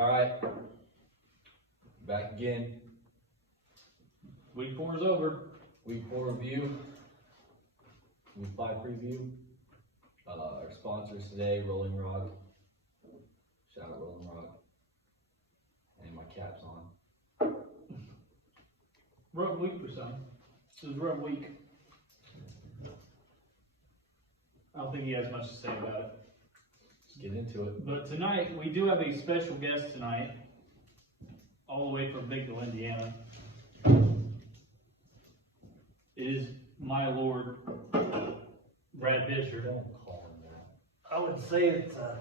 Alright. Back again. Week 4 is over. Week 4 review. Week 5 preview. Our sponsors today, Rolling Rock. Shout out Rolling Rock. And my cap's on. Rough week for some. This is a rough week. I don't think he has much to say about it. Let's get into it. But tonight, we do have a special guest tonight, all the way from Bigville, Indiana. It is my lord, Brad Fisher. Don't call him that. I would say it's a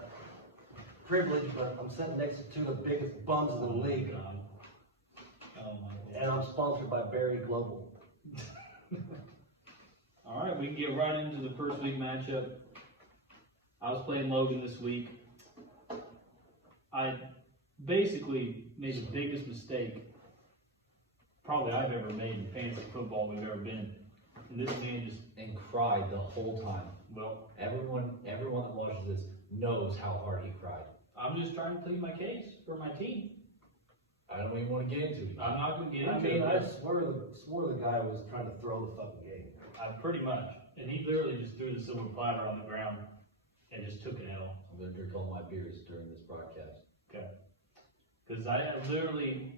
privilege, but I'm sitting next to two of the biggest bums in the league, Oh my and I'm sponsored by Barry Global. All right, we can get right into the first week matchup. I was playing Logan this week. I basically made the biggest mistake probably I've ever made in fantasy football we've ever been. And this man just, And cried the whole time. well, Everyone that watches this knows how hard he cried. I'm just trying to plead my case for my team. I don't even want to get into it. I'm not going to get I into mean, it. I swore the guy was trying to throw the fucking game. Pretty much. And he literally just threw the silver platter on the ground and just took an L. I'm going to drink all my beers during this broadcast. Okay. Because I literally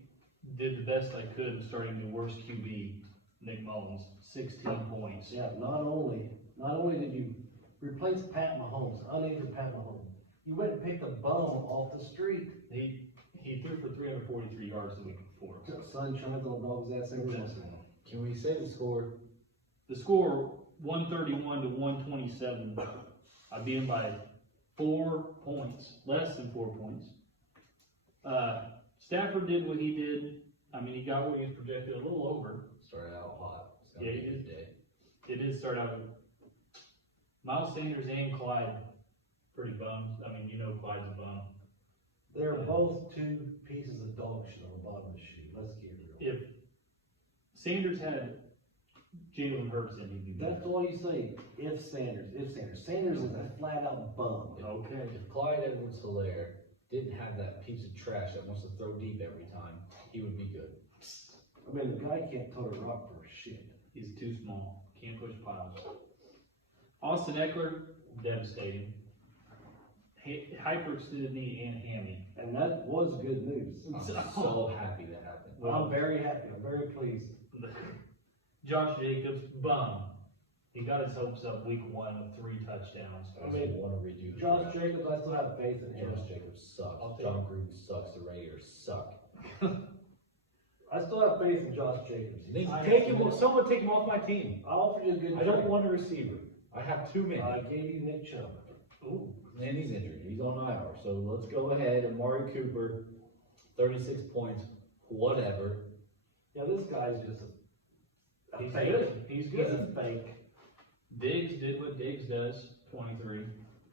did the best I could in starting the worst QB, Nick Mullins, 16 points. Yeah, not only did you replace Pat Mahomes, uninjured Pat Mahomes, you went and picked a bum off the street. He threw for 343 yards the week before. Sun shines on a dog's ass every once in a while. Can we say the score? The score, 131 to 127. I beat him by 4 points, less than 4 points. Stafford did what he did. I mean, he got what he was projected, a little over. Started out hot. It's going Yeah, to he be a good day. It did start out. Miles Sanders and Clyde, pretty bummed. I mean, you know Clyde's a bum. They're both two pieces of dog shit on the bottom of the sheet. Let's get real. If Sanders had Jalen Hurts in, he'd be That's better. all you say. If Sanders. Sanders is a flat out bum. Okay. If Clyde Edwards-Helaire didn't have that piece of trash that wants to throw deep every time, he would be good. I mean, the guy can't tote a rock for shit. He's too small. Can't push piles. Austin Eckler, devastating. Hyperextended knee and hammy. And that was good news. I'm so happy that happened. I'm very happy. I'm very pleased. Josh Jacobs, bum. He got his hopes up week 1 with 3 touchdowns. I just want to redo the Josh draft. Jacobs, I still have faith in him. Josh Jacobs sucks. I'll take John Gruden sucks. The Raiders suck. I still have faith in Josh Jacobs. Someone take him off my team. I offered you a good I don't trade. want a receiver. I have too many. I gave you Nick Chubb. Ooh. And he's injured. He's on IR. So let's go ahead. Amari Cooper, 36 points, whatever. Yeah, this guy's just a He's fake. good. He's He's good. a fake. Diggs did what Diggs does, 23.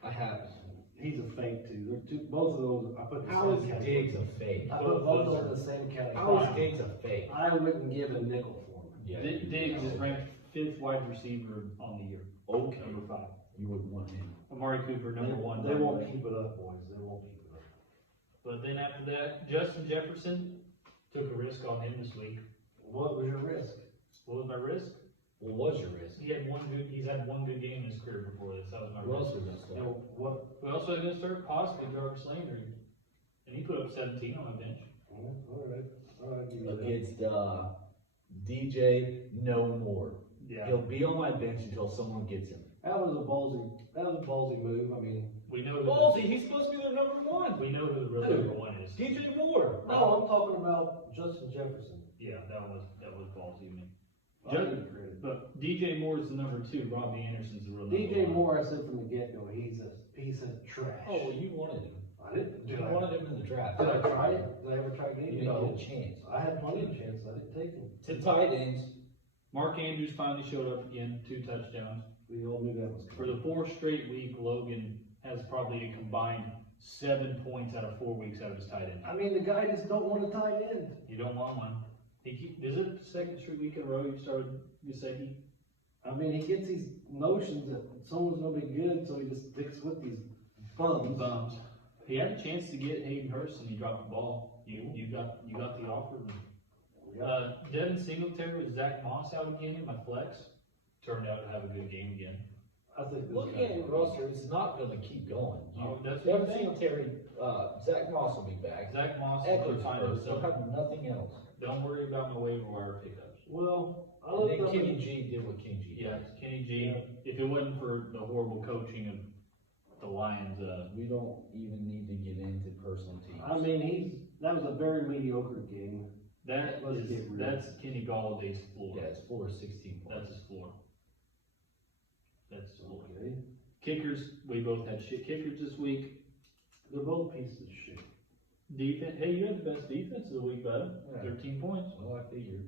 I have. He's a fake too. They're two. Both of those. I put in the How is same category. Diggs a fake? I put both of them in the same How category. is Diggs a fake? I wouldn't give a nickel for him. Yeah, Diggs is ranked 5th wide receiver on the year. Okay. Number 5. You wouldn't want him. Amari Cooper, number 1. They won't keep it up, boys. They won't keep it up. But then after that, Justin Jefferson took a risk on him this week. What was your risk? What was my risk? Well, what's your risk? He's had one good game in his career before this. That was my Who else risk. was going to You start? know, what? We also had to start possibly Jarvis Landry. And he put up 17 on my bench. All right. Give you that. Against DJ No More. Yeah. He'll be on my bench until someone gets him. That was a ballsy move. I mean, We know who Ballsy, he's supposed to be their number one. we know who the real Who? number 1 is. DJ Moore. no, I'm talking about Justin Jefferson. Yeah, that was ballsy of me. I give you credit. But DJ Moore is the number 2. Robbie Anderson's the real number DJ 1. Moore, I said from the get-go, he's a piece of trash. Oh, well, you wanted him. I didn't. You wanted him in the draft. Did I try it? Did I ever try You getting didn't No. get a chance. I had plenty of chances. I didn't take them. To tight ends. Mark Andrews finally showed up again, 2 touchdowns. We all knew that was For coming. the 4th straight week, Logan has probably a combined 7 points out of 4 weeks out of his tight end. I mean, the guy just don't want a tight end. You don't want one. Is it the 2nd straight week in a row you started Gesicki? I mean, he gets these notions that someone's gonna be good, so he just sticks with these bums. Bums. He had a chance to get Hayden Hurst and he dropped the ball. You got the offer. Devin Singletary with Zach Moss out again in my flex. Turned out to have a good game again. I think this Looking at your roster, it's not gonna keep going. Oh, that's what I'm Devin saying. Singletary, Zach Moss will be back. Zach Moss Eckler's will find first, they'll himself. have nothing else. Don't worry about my waiver wire pickups. Well, I And looked then up. Kenny G did what Kenny G did. Yeah, Kenny G. If it wasn't for the horrible coaching of the Lions, We don't even need to get into personal teams. I mean, that was a very mediocre game. that's get real. Kenny Galladay's floor. Yeah, his floor is 16 That's points. his floor. That's his floor. Okay. Kickers, we both had shit kickers this week. They're both pieces of shit. Defense, hey, you had the best defense of the week, bud. Yeah. 13 points. Well, I figured.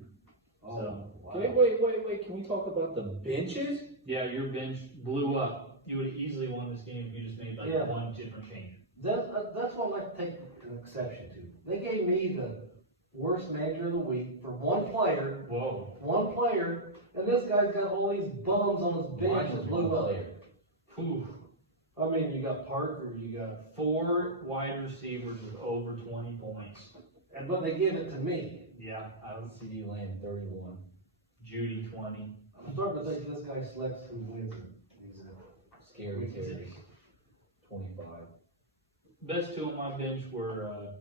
Oh, wow. Wait, can we talk about the benches? Yeah, your bench blew up. You would have easily won this game if you just made like Yeah. one different change. That's what I like to take an exception to. They gave me the worst manager of the week for one player, and this guy's got all these bums on his bench Mine that was blew one up. player. Whew. I mean, you got Parker, you got, 4 wide receivers with over 20 points. but they give it to me. Yeah, I was CD Lamb 31. Judy 20. I'm starting to think this guy selects who wins it. Scary Terry 25. Best two on my bench were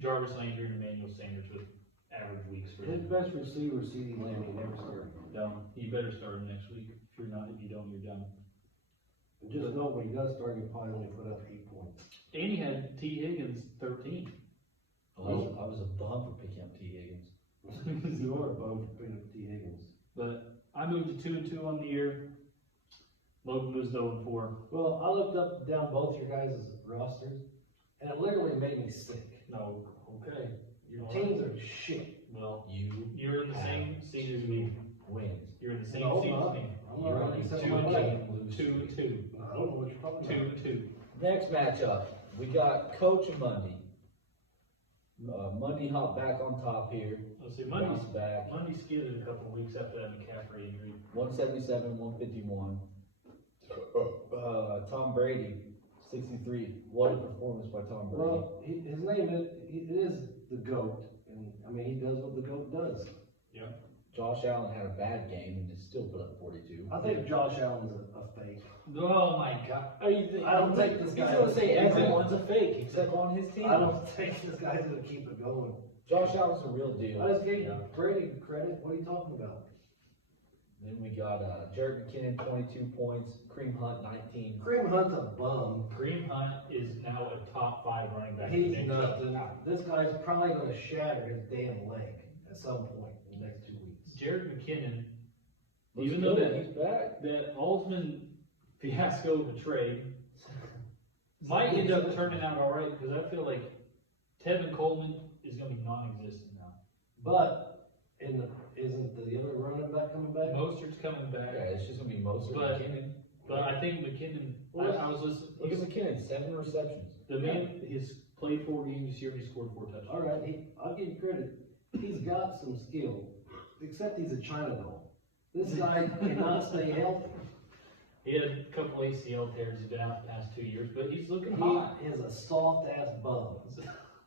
Jarvis Landry and Emmanuel Sanders with average weeks for His them. best receiver, C.D. Lamb, he never started. Dumb. You better start him next week. If you're not, if you don't, you're done. And just know when he does start, he'll probably only put up 8 points. And he had T. Higgins 13. I was a bum for picking up T. Higgins. You are both putting up T. Higgins. But I moved to 2-2 on the year. Logan moves to 0-4. Well, I looked up down both your guys' rosters, and it literally made me sick. No, okay. Your teams are shit. Well, You you're in the same seat as me. wins. You're in the same No, seat I'm as not. me. I'm You're not on running a except 2 for my leg. lose. 2-2. I don't know what you're talking about. 2-2. Next matchup, we got Coach and Monday. Monday hop back on top here. Let's see, Bounce back. Monday skidded a couple weeks after that McCaffrey injury. 177, 151. Tom Brady, 63. What a performance by Tom Brady. Well, his name is the GOAT, and I mean, he does what the GOAT does. Josh Allen had a bad game and just still put up 42. I think Josh Allen's a fake. Oh my god. I don't think this He's guy- gonna say everyone's a fake except on his team. I don't think this guy's gonna keep it going. Josh Allen's a real I deal. just gave Brady credit. What are you talking about? Then we got Jared McKinnon, 22 points. Kareem Hunt, 19. Kareem Hunt's a bum. Kareem Hunt is now a top 5 running back. He's in the nothing. NFL. This guy's probably gonna shatter his damn leg at some point in the next 2 weeks. Jared McKinnon, Looks even though good, that he's back. Altman fiasco of a trade might end up turning out all right, because I feel like Tevin Coleman is going to be non-existent now. But isn't the other running back coming back? Mostert's coming back, Yeah, it's just gonna be Mostert, But- McKinnon. but I think McKinnon. I was listening. Look at McKinnon, 7 receptions. The man has played 4 games this year. He scored 4 touchdowns. All right, I'll give you credit. He's got some skill, except he's a China doll. This guy cannot stay healthy. He had a couple ACL tears. He's been out the past 2 years, but he's looking hot. He is a soft ass bum.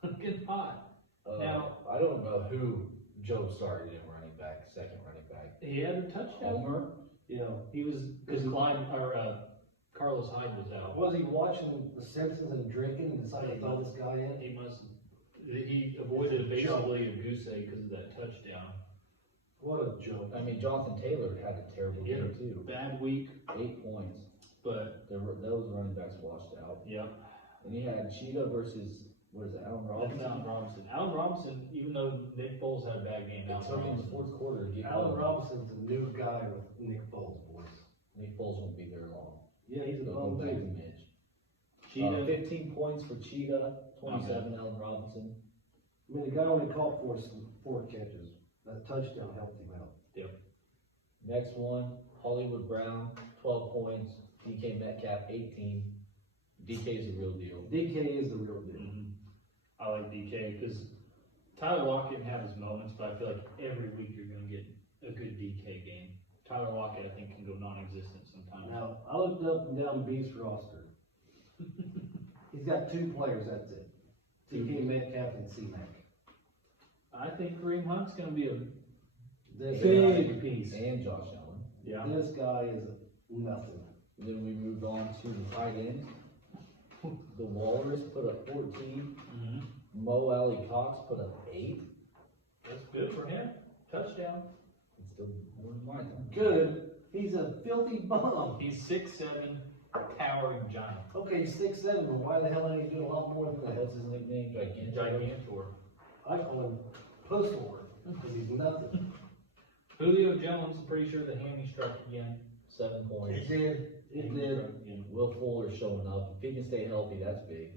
Looking hot. Now- I don't know who Joe started in running back, second running back. He had a touchdown. Homer? You know, He was because Carlos Hyde was out. was he watching The Simpsons and drinking and decided to throw this guy in? He must. He avoided basically a goose egg because of that touchdown. What a joke. I mean, Jonathan Taylor had a terrible He had game a too. bad week, 8 points. but Those running backs washed out. yeah. And he had Cheetah versus, what is it, Allen That's Robinson? Allen Robinson. Allen Robinson, even though Nick Foles had a bad game, It Allen took him the Robinson. fourth quarter to get Allen going. Robinson's the new guy with Nick Foles, boys. Nick Foles won't be there long. Yeah, he's a They'll go bum back to too. Mitch. Cheetah. 15 points for Cheetah, 27 Allen Robinson. I mean, the guy only caught four catches. That touchdown helped him out. Next one, Hollywood Brown, 12 points. DK Metcalf, 18. DK's a real deal. DK is the real deal. Mhm. I like DK because Tyler Lockett can have his moments, but I feel like every week you're going to get a good DK game. Tyler Lockett, I think, can go non-existent sometimes. Now, I looked up and down Beef's roster. He's got 2 players, that's it. TK Metcalf and C-Mac. I think Kareem Hunt's gonna be a This big guy, piece. And Josh Allen. Yeah. this guy is nothing. Then we moved on to the tight end. The Walrus put up 14. Mhm. Mo Alley Cox put up 8. That's good for him. Touchdown. It's still more than mine. Good, he's a filthy bum. He's 6'7", towering giant. Okay, he's 6'7", but why the hell ain't he doing a lot more than that? What's his nickname? Gigantic. Gigantor. I call him Pussword, because he's nothing. Julio Jones, I'm pretty sure the hammy struck again. 7 points. It did. Again. Will Fuller showing up. If he can stay healthy, that's big.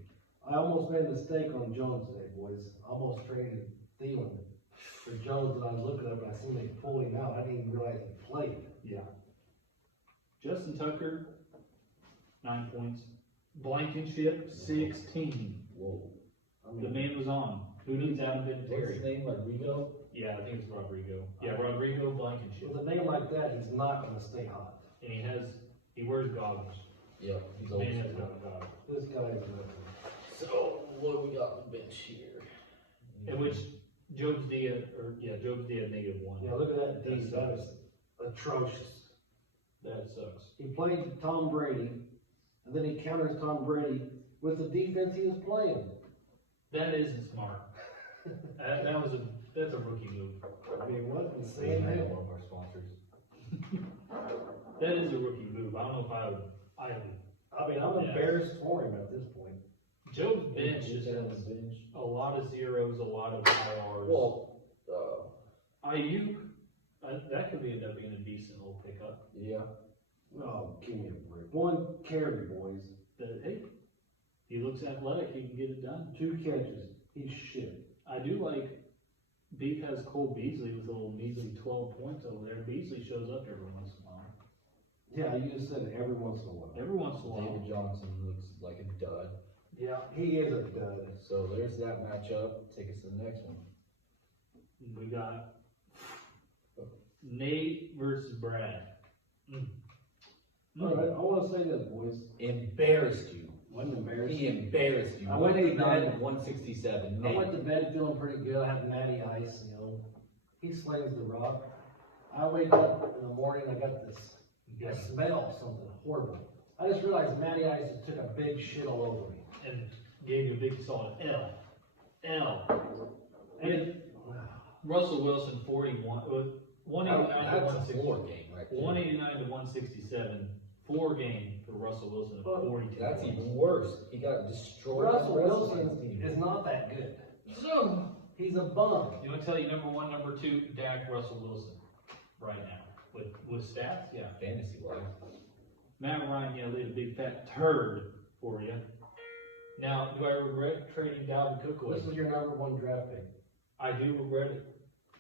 I almost made a mistake on Jones today, boys. I almost traded Thielen for Jones, and I was looking up and I seen they pulled him out. I didn't even realize he played. Yeah. Justin Tucker, 9 points. Blankenship, 16. Whoa. I The mean, man was on. Who needs Adam What's his Vinatieri? name? Rodrigo? Yeah, I think it's Rodrigo. Yeah, Rodrigo Blankenship. with a name like that, he's not gonna stay hot. And he wears goggles. Yep, he's old. Man has got a goggle. This guy is nothing. So, what do we got on the bench here? In which Job's Dia -1. Yeah, look at that D, that is atrocious. That sucks. He played Tom Brady, and then he counters Tom Brady with the defense he was playing. That isn't smart. That's a rookie move. I mean, what in Say saying one that? of our sponsors. That is a rookie move. I don't know if I would. I mean, I'm Yeah. embarrassed for him at this point. Job's bench Who's just on has the bench? a lot of zeros, a lot of IRs. Well, Ayuk, that could end up being a decent little pickup. yeah. Oh, give me a break. 1 carry, boys. But hey, he looks athletic. He can get it done. 2 catches. He's shit. I do like Beef has Cole Beasley with a little measly 12 points over there. Beasley shows up every once in a while. Yeah, you just said every once in a while. Every once in a while. David Johnson looks like a dud. Yeah, he is a dud. So there's that matchup. Take us to the next one. We got Nate versus Brad. All right, I wanna say this, boys. Embarrassed you. Wasn't embarrassed. He embarrassed you. I went to 189 bed- to 167. I went to bed feeling pretty good. I had Matty Ice, you know. He slings the rock. I wake up in the morning, I got this, I smell something horrible. I just realized Matty Ice just took a big shit all over me. And gave you a big solid L. And Russell Wilson, 189 to That's a 160. floor game right there. 189 to 167. 4 game for Russell Wilson at Well, 42. That's points. even worse. He got destroyed. Russell by the rest of Wilson his team. is not that good. He's a bum. You want to tell you number 1, number 2, Dak Russell Wilson, right now with stats. Yeah. Fantasy wise. Matt Ryan, yeah, laid a big fat turd for you. Now, do I regret trading Dalvin Cook away? This is your number 1 draft pick. I do regret it.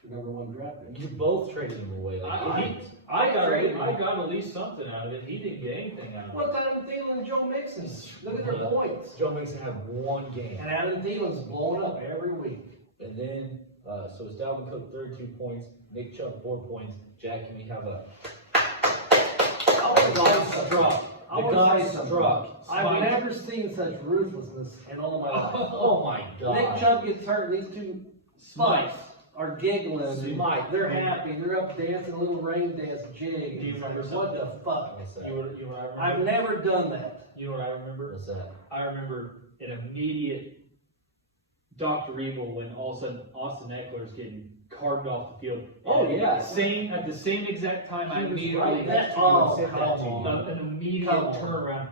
Your number 1 draft pick. You both traded him away. Like I traded got at least something out of it. He didn't get anything out of What's it. Adam Thielen and Joe Mixon? Look at their points. Joe Mixon had 1 game. And Adam Thielen's blowing up every week. And then, so it's Dalvin Cook 32 points, Nick Chubb 4 points. Jack, can we have a The guy struck. I The wanna guy say something. struck. I've Spike. never seen such ruthlessness in all my life. Oh my god. Nick Chubb gets hurt, and these 2 spikes are giggling. Smite. They're happy. They're up dancing a little rain dance jig. Do you It's like, remember what the fuck? What's that? You know what I remember? I've never done that. You know what I remember? What's that? I remember an immediate Dr. Evil when all of a sudden Austin Eckler's getting carved off the field. Oh, yeah. At the same exact time, I He was immediately right. That- Oh, oh, said that come to you. on. an immediate Come on. turnaround.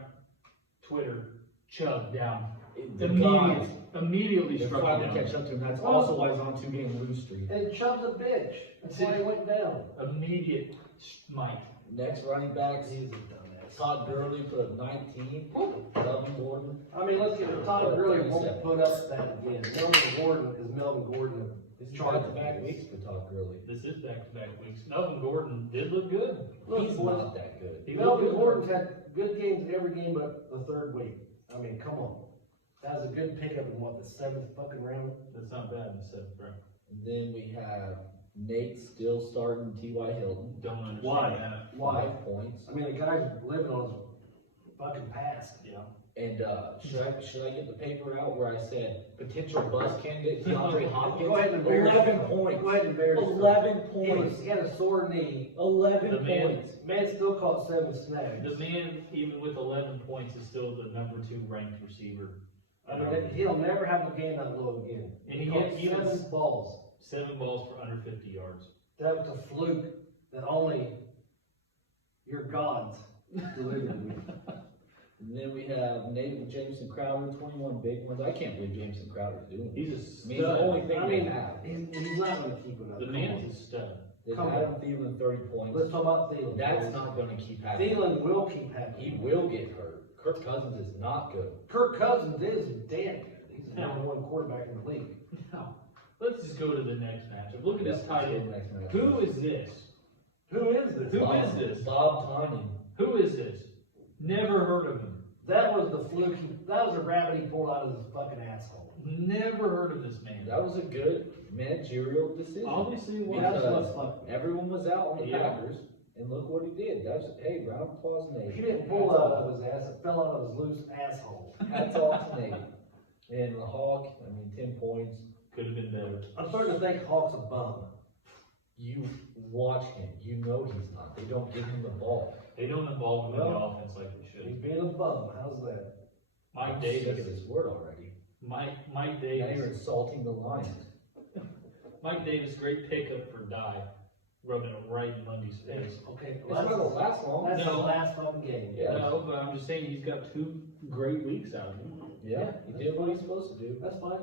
Twitter, Chubb down. The guys, Immediately they're struck trying him to down. catch up to him. That's also why he's on 2-game lose streak. And Chubb's a bitch. That's why he went down. Immediate smite. Next running backs, He's a dumbass. Todd Gurley put up 19. Melvin Gordon. I mean, let's get Todd Gurley won't put up that again. Melvin Gordon is Melvin Gordon. This is Chargers. back-to-back weeks for Todd Gurley. This is back-to-back weeks. Melvin Gordon did look good. He's not that good. He looked Melvin good. Gordon's had good games in every game but the 3rd week. I mean, come on. That was a good pickup in what, the 7th fucking round? That's not bad in the 7th round. And then we have Nate still starting T.Y. Hilton. Don't understand Why? that. Why? 5 points. I mean, the guy's living on his fucking past. Yeah. And, should I get the paper out where I said potential bust candidate DeAndre Hopkins? Go ahead and embarrass 11 yourself. points. Go ahead and embarrass yourself. 11 points. He had a sore knee. 11 The man- points. Man still caught 7 snags. The man, even with 11 points, is still the number 2 ranked receiver. I mean, he'll never have a game that low again. And he caught had- he was- 7 balls. 7 balls for under 50 yards. That was a fluke that only your gods delivered me. And then we have Nathan Jameson Crowder, 21 big ones. I can't believe Jameson Crowder's doing it. He's a I stud. mean, he's the only thing I they mean, have. he's not gonna keep it up. The man is a stud. They come Adam Thielen, 30 points. Let's talk about Thielen. That's not gonna keep happening. Thielen will keep happening. He will get hurt. Kirk Cousins is not good. Kirk Cousins is damn good. He's the number 1 quarterback in the league. Now, let's just go to the next matchup. Look at this tight end. Next match. Who is this? Who is this? Who is this? Bob Tonyan. Who is this? Never heard of him. That was the fluke. That was a rabbit he pulled out of his fucking asshole. Never heard of this man. That was a good managerial decision. Obviously, it was. That's Because what's fucked. everyone was out on the Yeah. Packers, and look what he did. That's, hey, round of applause, Nate. He didn't pull out of his ass. It fell out of his loose asshole. Hats off to Nate. And the Hawk, I mean, 10 points. Could have been better. I'm starting to think Hawk's a bum. You watch him. You know he's not. They don't give him the ball. They don't involve him in the Well, offense like they He's should. being a bum. How's that? Mike I'm sick of Davis. this word already. Mike Now you're Davis. insulting the Lions. Mike Davis, great pickup for Die. Rubbing it right in Lundy's face. Okay, It's not gonna last long. that's the No. last fucking game. Yeah. No, but I'm just saying he's got 2 great weeks out of him. Yeah, he did what he's supposed to do. That's fine.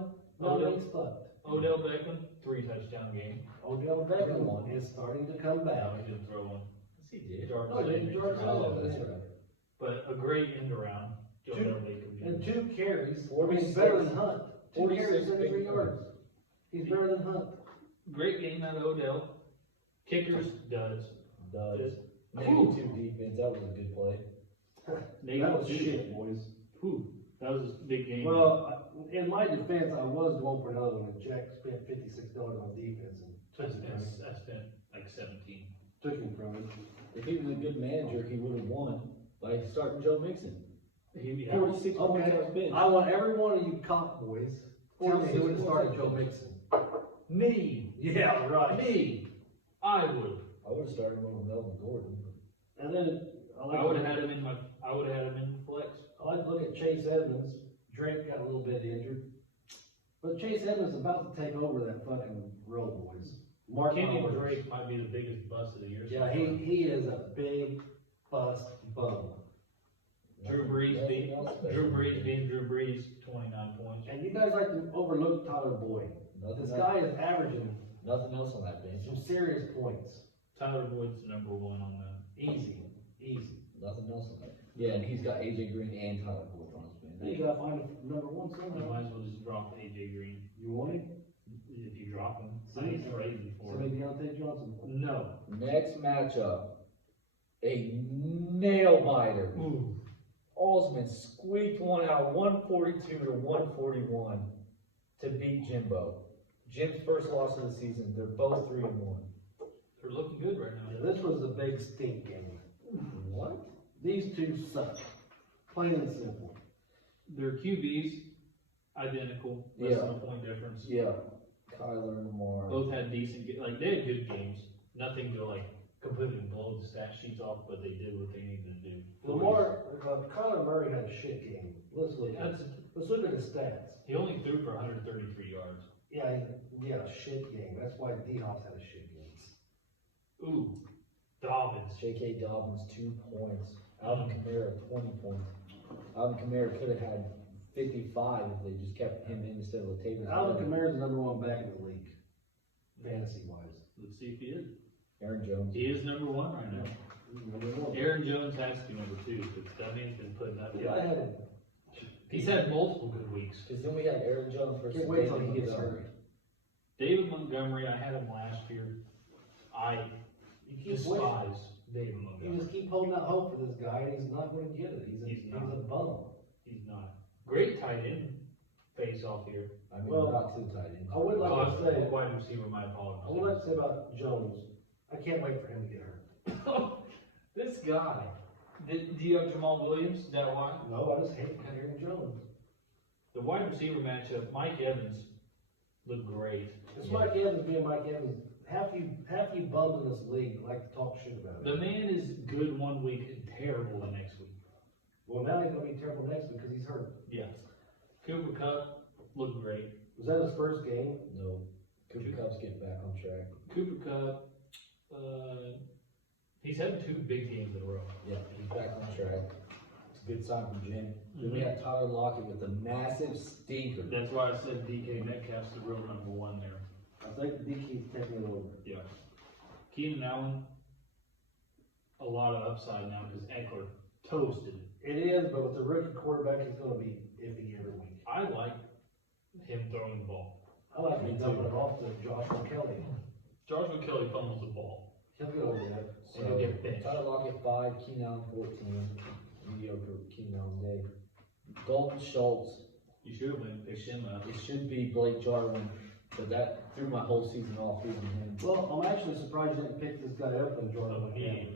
Oh, No, yeah. he's fucked. Odell Beckham, 3 touchdown game. Odell Beckham is starting to come back. No, he didn't throw one. Yes, he did. Jarvis No, he didn't. Landry. Jarvis Oh, Landry. that's right. But a great end around. Two- Odell Beckham. And 2 carries. He's 46. better than Hunt. 2 46 carries, 33 big yards. He's better than Hunt. Great game out of Odell. Kickers, duds. Does. Whew. Negative 2 defense, that was a good play. That was shit, boys. Whew, that was a big game. Well, in my defense, I was going for another one. Jack spent $56 on defense and I spent like 17. took him from him. If he was a good manager, he would have won by starting Joe Mixon. He, 46 points on his Okay, bench. I want every one of you cop boys. Tell me who would have started Joe Mixon. Me, Yeah, right. me, I would. I would have started him with Melvin Gordon. And then I would have had him in my, I would have had him in flex. I like to look at Chase Edmonds. Drake got a little bit injured. But Chase Edmonds is about to take over that fucking role, boys. Mark my Kenyon words. Drake might be the biggest bust of the year. so Yeah, far. he is a big bust bum. Drew Brees Nothing being else special. Drew Brees being Drew Brees, 29 points. And you guys like to overlook Tyler Boyd. Nothing This else- guy is averaging Nothing else on that bench. some serious points. Tyler Boyd's number 1 on that. Easy, easy. Nothing else on that. Yeah, and he's got AJ Green and Tyler Boyd on his You bench. gotta find a number 1 You somehow. might as well just drop AJ Green. You want him? If you drop him, I ain't trading for So him. maybe Deontay Johnson. No. Next matchup, a nail biter. Ooh. Osman squeaked one out, 142 to 141 to beat Jimbo. Jim's first loss of the season. They're both 3-1. They're looking good right Yeah, now. this was a big stink game. What? These two suck. Plain and simple. Their QBs, identical, less than Yeah. a point difference. Yeah. Kyler and Lamar. Both had decent, like, they had good games. Nothing to, like, completely blow the stat sheets off, but they did what they needed to do. Lamar, Kyler Murray had a shit game. Let's look at That's, let's look at his stats. he only threw for 133 yards. Yeah, a shit game. That's why D-Hop's had a shit game. Ooh, Dobbins. J.K. Dobbins, 2 points. Alvin Kamara, 20 points. Alvin Kamara could have had 55 if they just kept him in instead of Latavius Alvin Murray. Kamara's the number 1 back in the league, fantasy wise. Let's see if he is. Aaron Jones. He is number 1 right now. Number 1. Aaron Jones has to be number 2, because that man's been putting up. Yeah, I had him. He's had multiple good weeks. Because then we had Aaron Jones versus Can't wait till David he gets Montgomery. hurt. David Montgomery, I had him last year. I You keep waiting. despise David You Montgomery. just keep holding out hope for this guy, and he's not gonna get it. He's He's not. a bum. He's not. Great tight end face off here. I mean, Well, not too tight end. I would like to say, Wide receiver, my apologies. I would like to say about Jones, I can't wait for him to get hurt. This guy. Do you have Jamal Williams? Is that why? No, I just hate Aaron Jones. The wide receiver matchup, Mike Evans looked great. It's Mike Evans being Mike Evans. Half you bums in this league like to talk shit about The it. man is good one week and terrible the next week. Well, now he's gonna be terrible next week because he's hurt. Yeah. Cooper Kupp looked great. Was that his first game? No, Cooper Cup's getting back on track. Cooper Kupp, he's had 2 big games in a row. Yeah, he's back on track. It's a good sign from Jim. Then we have Tyler Lockett with a massive stinker. That's why I said DK Metcalf's the real number 1 there. I think the DK's taking it over. Yeah. Keenan Allen, a lot of upside now because Eckler toasted. It is, but with the rookie quarterback, he's gonna be iffy every week. I like him throwing the ball. I like Me him too. dumping it off to Joshua Kelly. Joshua Kelly fumbles the ball. He'll get over that. And he'll get benched. Tyler Lockett 5, Keenan Allen 14. Mediocre Keenan Allen day. Dalton Schultz. You should have been picked him up. It should be Blake Jarwin, but that threw my whole season off losing him. Well, I'm actually surprised you didn't pick this guy up when Jordan went down.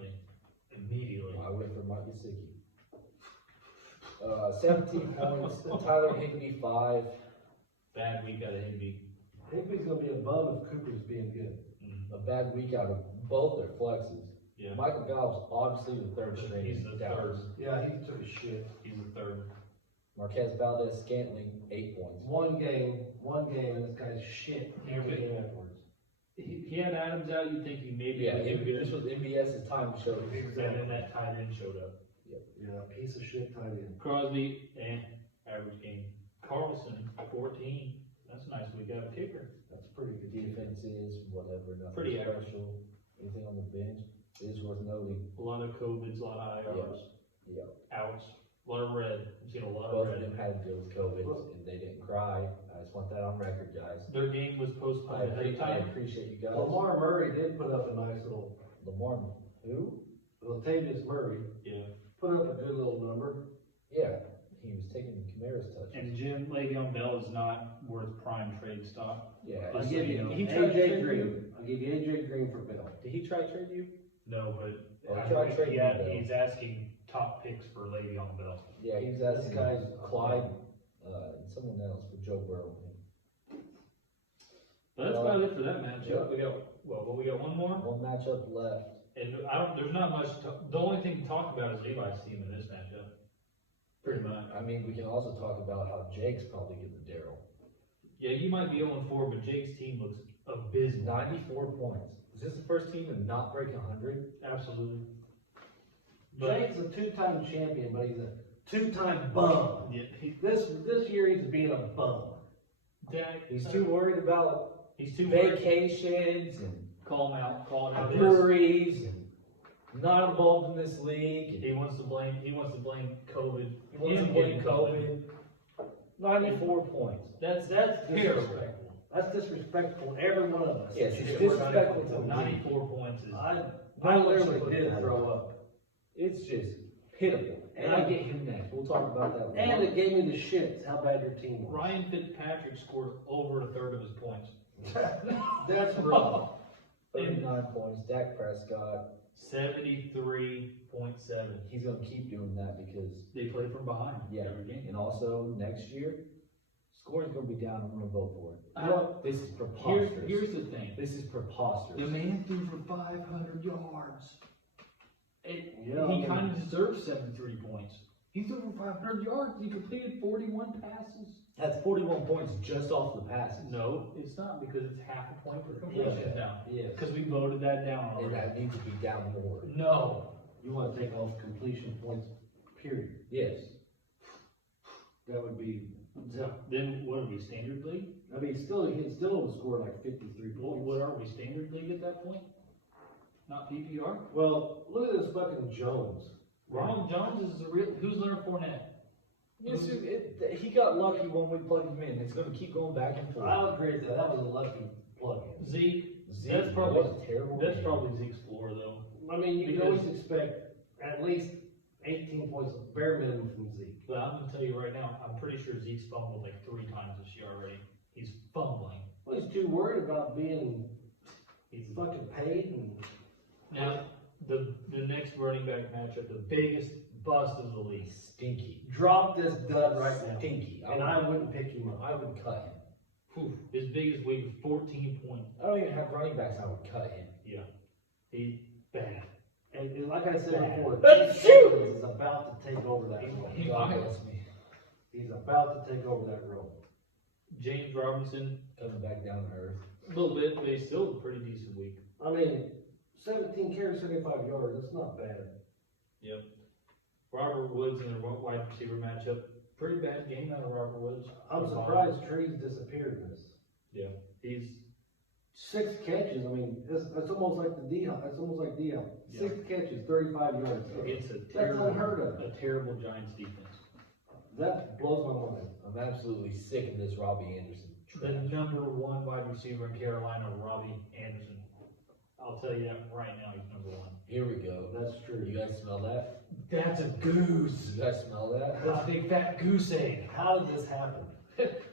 Immediately. I went for Mike Gesicki. 17 points. Tyler Higbee 5. Bad week out of Higby. Higby's gonna be a bum if Cooper's being good. A bad week out of both their flexes. Yeah. Michael Gallups obviously the third string. He's the down. third. Yeah, he took a shit. He's the third. Marquez Valdez Scantling 8 points. One game, and this guy's shit every game afterwards. He had Adams out, you'd think he maybe Yeah, would do this good. was MBS's time to show. And then that tight end showed up. Yeah, piece of shit tight end. Crosby, average game. Carlson, 14. That's a nice week out of kicker. That's pretty good. Defenses, whatever, nothing Pretty average. special. Anything on the bench is worth noting. A lot of COVIDs, a lot of IRs. Yeah. Outs. A lot of red. I've seen a lot of Both of red. them had to deal with COVID, and they didn't cry. I just want that on record, guys. Their game was postponed ahead of I time. appreciate you guys. Lamar Murray did put up a nice little, Lamar, who? Latavius Murray Yeah. put up a good little number. Yeah, he was taking Kamara's touches. And Jim Le'Veon Bell is not worth prime trade stock. Yeah, I'll Just give so you you know. He tried to AJ trade you? Green. I'll give you AJ Green for Bell. Did he try to trade you? No, but Oh, he tried to trade yeah, Bell. he's asking top picks for Le'Veon Bell. Yeah, he was This asking guy's Clyde, and someone else for Joe Burrow. But that's Well, about it for that matchup. yeah. We got, we got one more? One matchup left. And there's not much, the only thing to talk about is Levi's team in this matchup. Pretty much. I mean, we can also talk about how Jake's probably getting Daryl. Yeah, you might be 0-4, but Jake's team looks abysmal. 94 points. Is this the first team to not break 100? Absolutely. But, Jake's a two-time champion, but he's a two-time bum. yeah, This year he's being a bum. He's too worried about he's too worried. vacations and Call him out, call him out. juries and not involved in this league. He wants to blame COVID. He wants to blame COVID. 94 points. That's That's terrible. disrespectful. That's disrespectful to every one of us. Yes, it's disrespectful to me. 94 points is. I literally did throw up. It's just pitiful. And I get him next. We'll talk about that later. And it gave me the shits how bad your team was. Ryan Fitzpatrick scored over a third of his points. That's rough. 39 points. Dak Prescott. 73.7. He's going to keep doing that because, They play from behind yeah. every game. And also, next year, scoring's going to be down. I'm going to vote for it. This is Here's, preposterous. here's the thing. This is preposterous. The man threw for 500 yards. Yeah, He kind of deserves 73 points. He threw for 500 yards. He completed 41 passes. That's 41 points just off the passes. No, it's not because it's half a point for completion Yeah. now. Yes. Because we voted that down And already. that needs to be down more. No. You wanna take off completion points, period. Yes. That would be, Then what are we, standard league? I mean, still, he still would score like 53 What, points. what are we, standard league at that point? Not PPR? Well, look at this fucking Jones. Ronald Jones is the real, who's Leonard Fournette? He got lucky when we plugged him in. It's going to keep going back and forth. I'll agree with that. That was a lucky plug-in. Zeke, Zeke, that's probably, that was a terrible that's game. probably Zeke's floor though. I mean, you can Because- always expect at least 18 points, bare minimum from Zeke. But I'm gonna tell you right now, I'm pretty sure Zeke's fumbled like 3 times this year already. He's fumbling. Well, he's too worried about being He's fucking paid and. Now, the next running back matchup, the biggest bust of the league. Stinky. Drop this dud right now. Stinky. And I wouldn't pick him up. I would cut him. Whew, his biggest week was 14 points. I don't even have running backs. I would cut him. Yeah, he's bad. And like I said Bad. before, Let's Chase Edmonds is about to take over that role. He God might. bless me. He's about to take over that role. James Robinson, Coming back down to earth. a little bit, but he's still a pretty decent week. I mean, 17 carries, 75 yards, that's not bad. Yep. Robert Woods in a wide receiver matchup, pretty bad game out of Robert Woods. I'm surprised Trees disappeared in this. Yeah, he's 6 catches, I mean, it's almost like Dion. 6 catches, 35 yards. against a That's terrible, unheard of. a terrible Giants defense. That blows my mind. I'm absolutely sick of this Robbie Anderson. The number 1 wide receiver in Carolina, Robbie Anderson. I'll tell you that right now, he's number 1. Here we go. That's true. You guys smell that? That's a goose. You guys smell that? That's a big fat goose egg. How did this happen?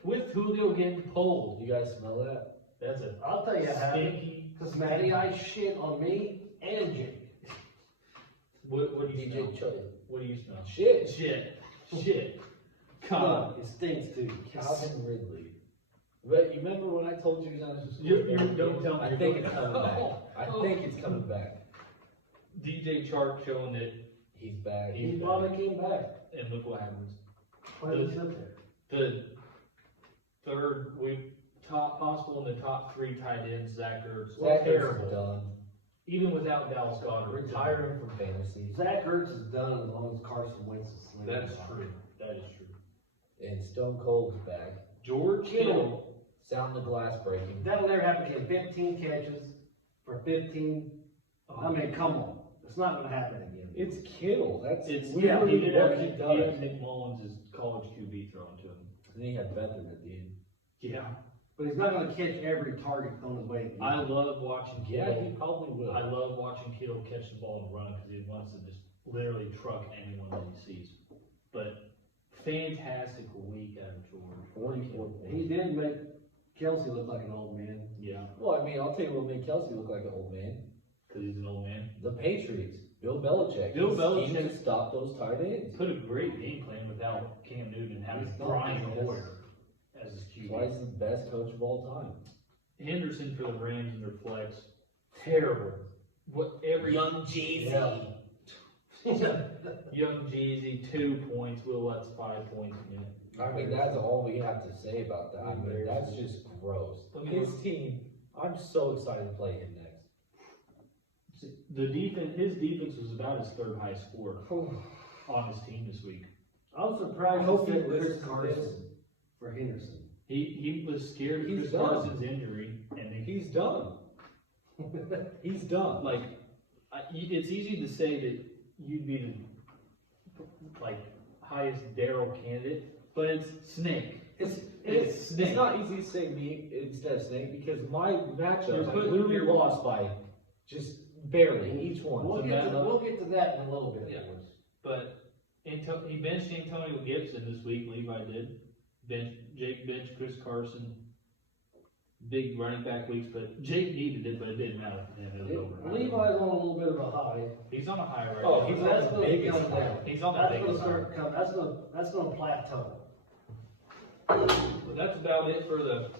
With Julio getting pulled. You guys smell that? That's a I'll tell you how it happened. stinky. Because Matty Ice shit on me and Jake. What do you smell? DJ Chubby. What do you smell? Shit. Shit. Come on. It stinks too. Calvin Ridley. But you remember when I told you guys was Don't tell me. I think it's coming back. I think it's coming back. DJ Chark showing that, He's back. He finally came back. and look what happens. Why did he sit there? The third week, top possible in the top 3 tight ends, Zach Ertz. Zach Ertz is Terrible. done. Even without Dallas Goddard. Retire him from fantasy. Zach Ertz is done as long as Carson Wentz is slinging That's the ball. true. That is true. And Stone Cold is back. George Kittle. Sound the glass breaking. That'll never happen again. 15 catches for 15. I mean, come on. It's not going to happen again. It's Kittle. That's It's literally he what he does. Even Nick Mullins is college QB thrown to him. And he had Beathard at the end. Yeah. But he's not going to catch every target on his way. I love watching Yeah, Kittle. he probably will. I love watching Kittle catch the ball and run because he wants to just literally truck anyone that he sees. But fantastic week out of George. 44 He points. did make Kelsey look like an old man. Yeah, Well, I mean, I'll tell you what made Kelsey look like an old man. because he's an old man. The Patriots. Bill Belichick. Bill He schemed Belichick- to stop those tight ends. Put a great game plan without Cam Newton and having He's not Brian the best. Hoyer as his That's why QB. he's the best coach of all time. Henderson for the Rams in their flex. Terrible. What every Young Jeezy. Yeah. Young Jeezy, 2 points. Will Lutz 5 points again. I mean, that's all we have to say about that. I mean, that's just gross. Let me His team, I'm so excited to play him next. The defense, his defense was about his 3rd highest score on his team this week. I'm surprised I hope you he said listens Chris to Carson this. for Henderson. He was scared of He's Chris done. Carson's injury, and He's done. He's done. like, it's easy to say that you'd be the highest Darryl candidate, but it's Snake. It's Snake. It's not easy to say me instead of Snake because my You're matchups I putting literally your- lost by just barely each one. We'll get to that in a little bit. Yeah. But he benched Antonio Gibson this week. Levi did. Jake benched Chris Carson. Big running back weeks, but Jake needed it, but it didn't matter for him. It was over. Levi's on a little bit of a high. He's on a high right Oh, now. he's That's on the gonna biggest come high. down. He's on the That's gonna biggest start come. That's gonna plateau. But that's about it for the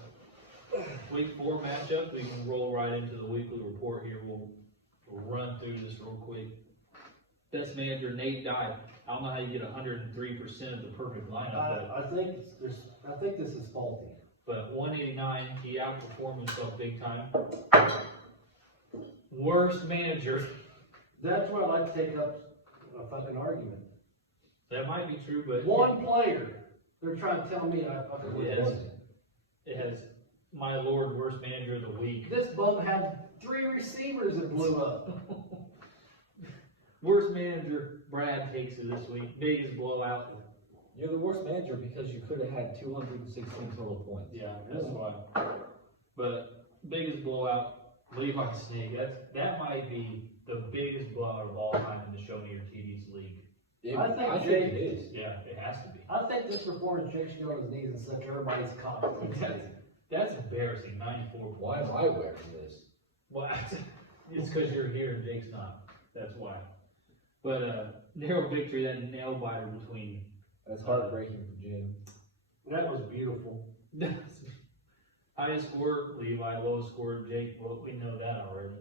week 4 matchup. We can roll right into the weekly report here. We'll run through this real quick. Best manager Nate Dye. I don't know how you get 103% of the perfect lineup, I think this is faulty. but 189, he outperformed himself big time. Worst manager. That's where I like to take up a fucking argument. That might be true, but One player, they're trying to tell me I fucking Yes. win. it has my lord worst manager of the week. This bum had 3 receivers that blew up. Worst manager, Brad takes it this week. Biggest blowout. You're the worst manager because you could have had 216 total points. Yeah, that's why. But biggest blowout, Levi Sneak. That might be the biggest blowout of all time in the Show Me Your TDs league. I think it Jake- is. Yeah, it has to be. I think this performance Jake should go on his knees and suck everybody's cock. That's embarrassing. 94 Why points. am I wearing this? Well, it's because you're here and Jake's not. That's why. But, narrow victory, that nail biter between. That's heartbreaking for Jim. That was beautiful. Highest score, Levi, lowest score, Jake, well, we know that already.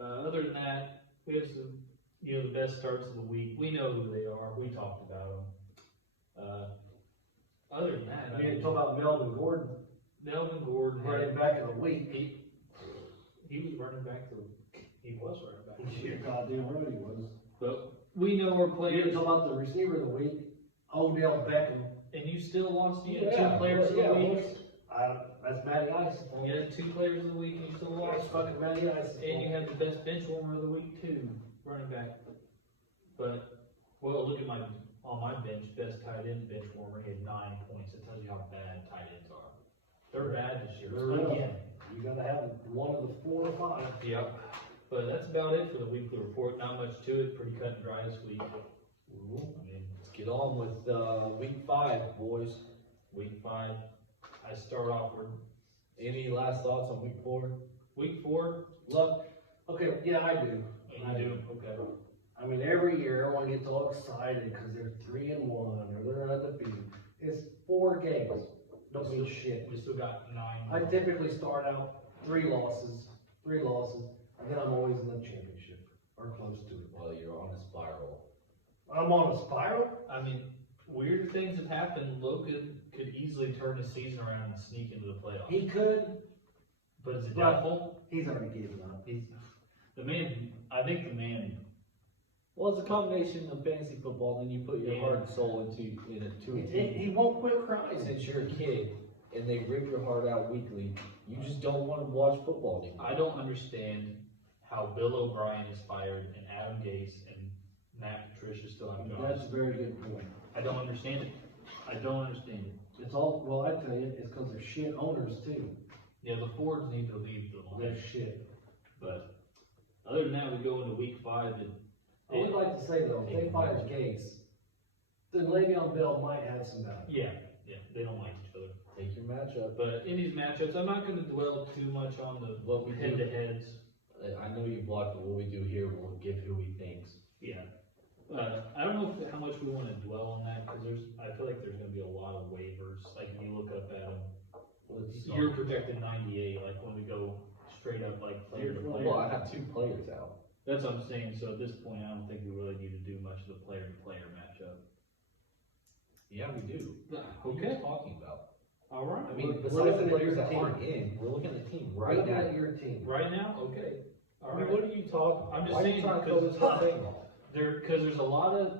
Other than that, we have some, the best starts of the week, we know who they are, we talked about them. Other than that, I mean, you talk about Melvin Gordon, Melvin Gordon, running back of the week. he was running back he was running back. You're goddamn right he was. But we know our You players, talk about the receiver of the week, Odell Beckham. and you still lost, you had two players of the week. That's Matty Ice. You had 2 players of the week, and you still That's lost. fucking Matty Ice. And you have the best bench warmer of the week too, running back. But, well, look at on my bench, best tight end bench warmer, he had 9 points. It tells you how bad tight ends are. They're bad this year, Sure is. again. You gotta have one of the 4 or 5. Yep. But that's about it for the weekly report. Not much to it, pretty cut and dry this week. I mean, Let's get on with week 5, boys. week 5, I start off with Any last thoughts on week 4? week 4. Look, okay, yeah, I do. You do, okay. I mean, every year everyone gets all excited because they're 3-1 or they're undefeated. It's 4 games. Don't mean shit. We still got 9. I typically start out 3 losses, and then I'm always in the championship or close to it. Well, you're on a spiral. I'm on a spiral. I mean, weird things have happened. Logan could easily turn the season around and sneak into the playoffs. He could. But is it But- doubtful? He's already given up. I think the man, Well, it's a combination of fantasy football, and then you put your Yeah. heart and soul into a team. He won't quit crying. Since you're a kid and they rip your heart out weekly, you just don't want to watch football anymore. I don't understand how Bill O'Brien is fired and Adam Gase and Matt Patricia still have That's jobs. a very good point. I don't understand it. I don't understand it. It's all, well, I tell you, it's because they're shit owners too. Yeah, the Fords need to leave the They're line. shit. But other than that, we go into week 5 and I would like to say though, if they fire Gates, then Le'Veon Bell might have some value. yeah, they don't like each other. Take your matchup. But in these matchups, I'm not gonna dwell too much on the What we do, head-to-heads. I know you blocked, but what we do here, we'll give who he thinks. Yeah. I don't know how much we wanna dwell on that, cause I feel like there's gonna be a lot of waivers, like when you look up at them. You're projected 98, like when we go straight up like player to Well, player. I have 2 players out. That's what I'm saying, so at this point, I don't think we really need to do much of the player to player matchup. Yeah, we do. What are Okay, you talking about? alright. I mean, We're besides looking the at players your that team. aren't in, we're looking at the team We're right looking now. at your team. Right now, okay, I mean, alright. what are you talking about? I'm just Why are you saying, trying to throw because- this whole thing off? Cause there's a lot of,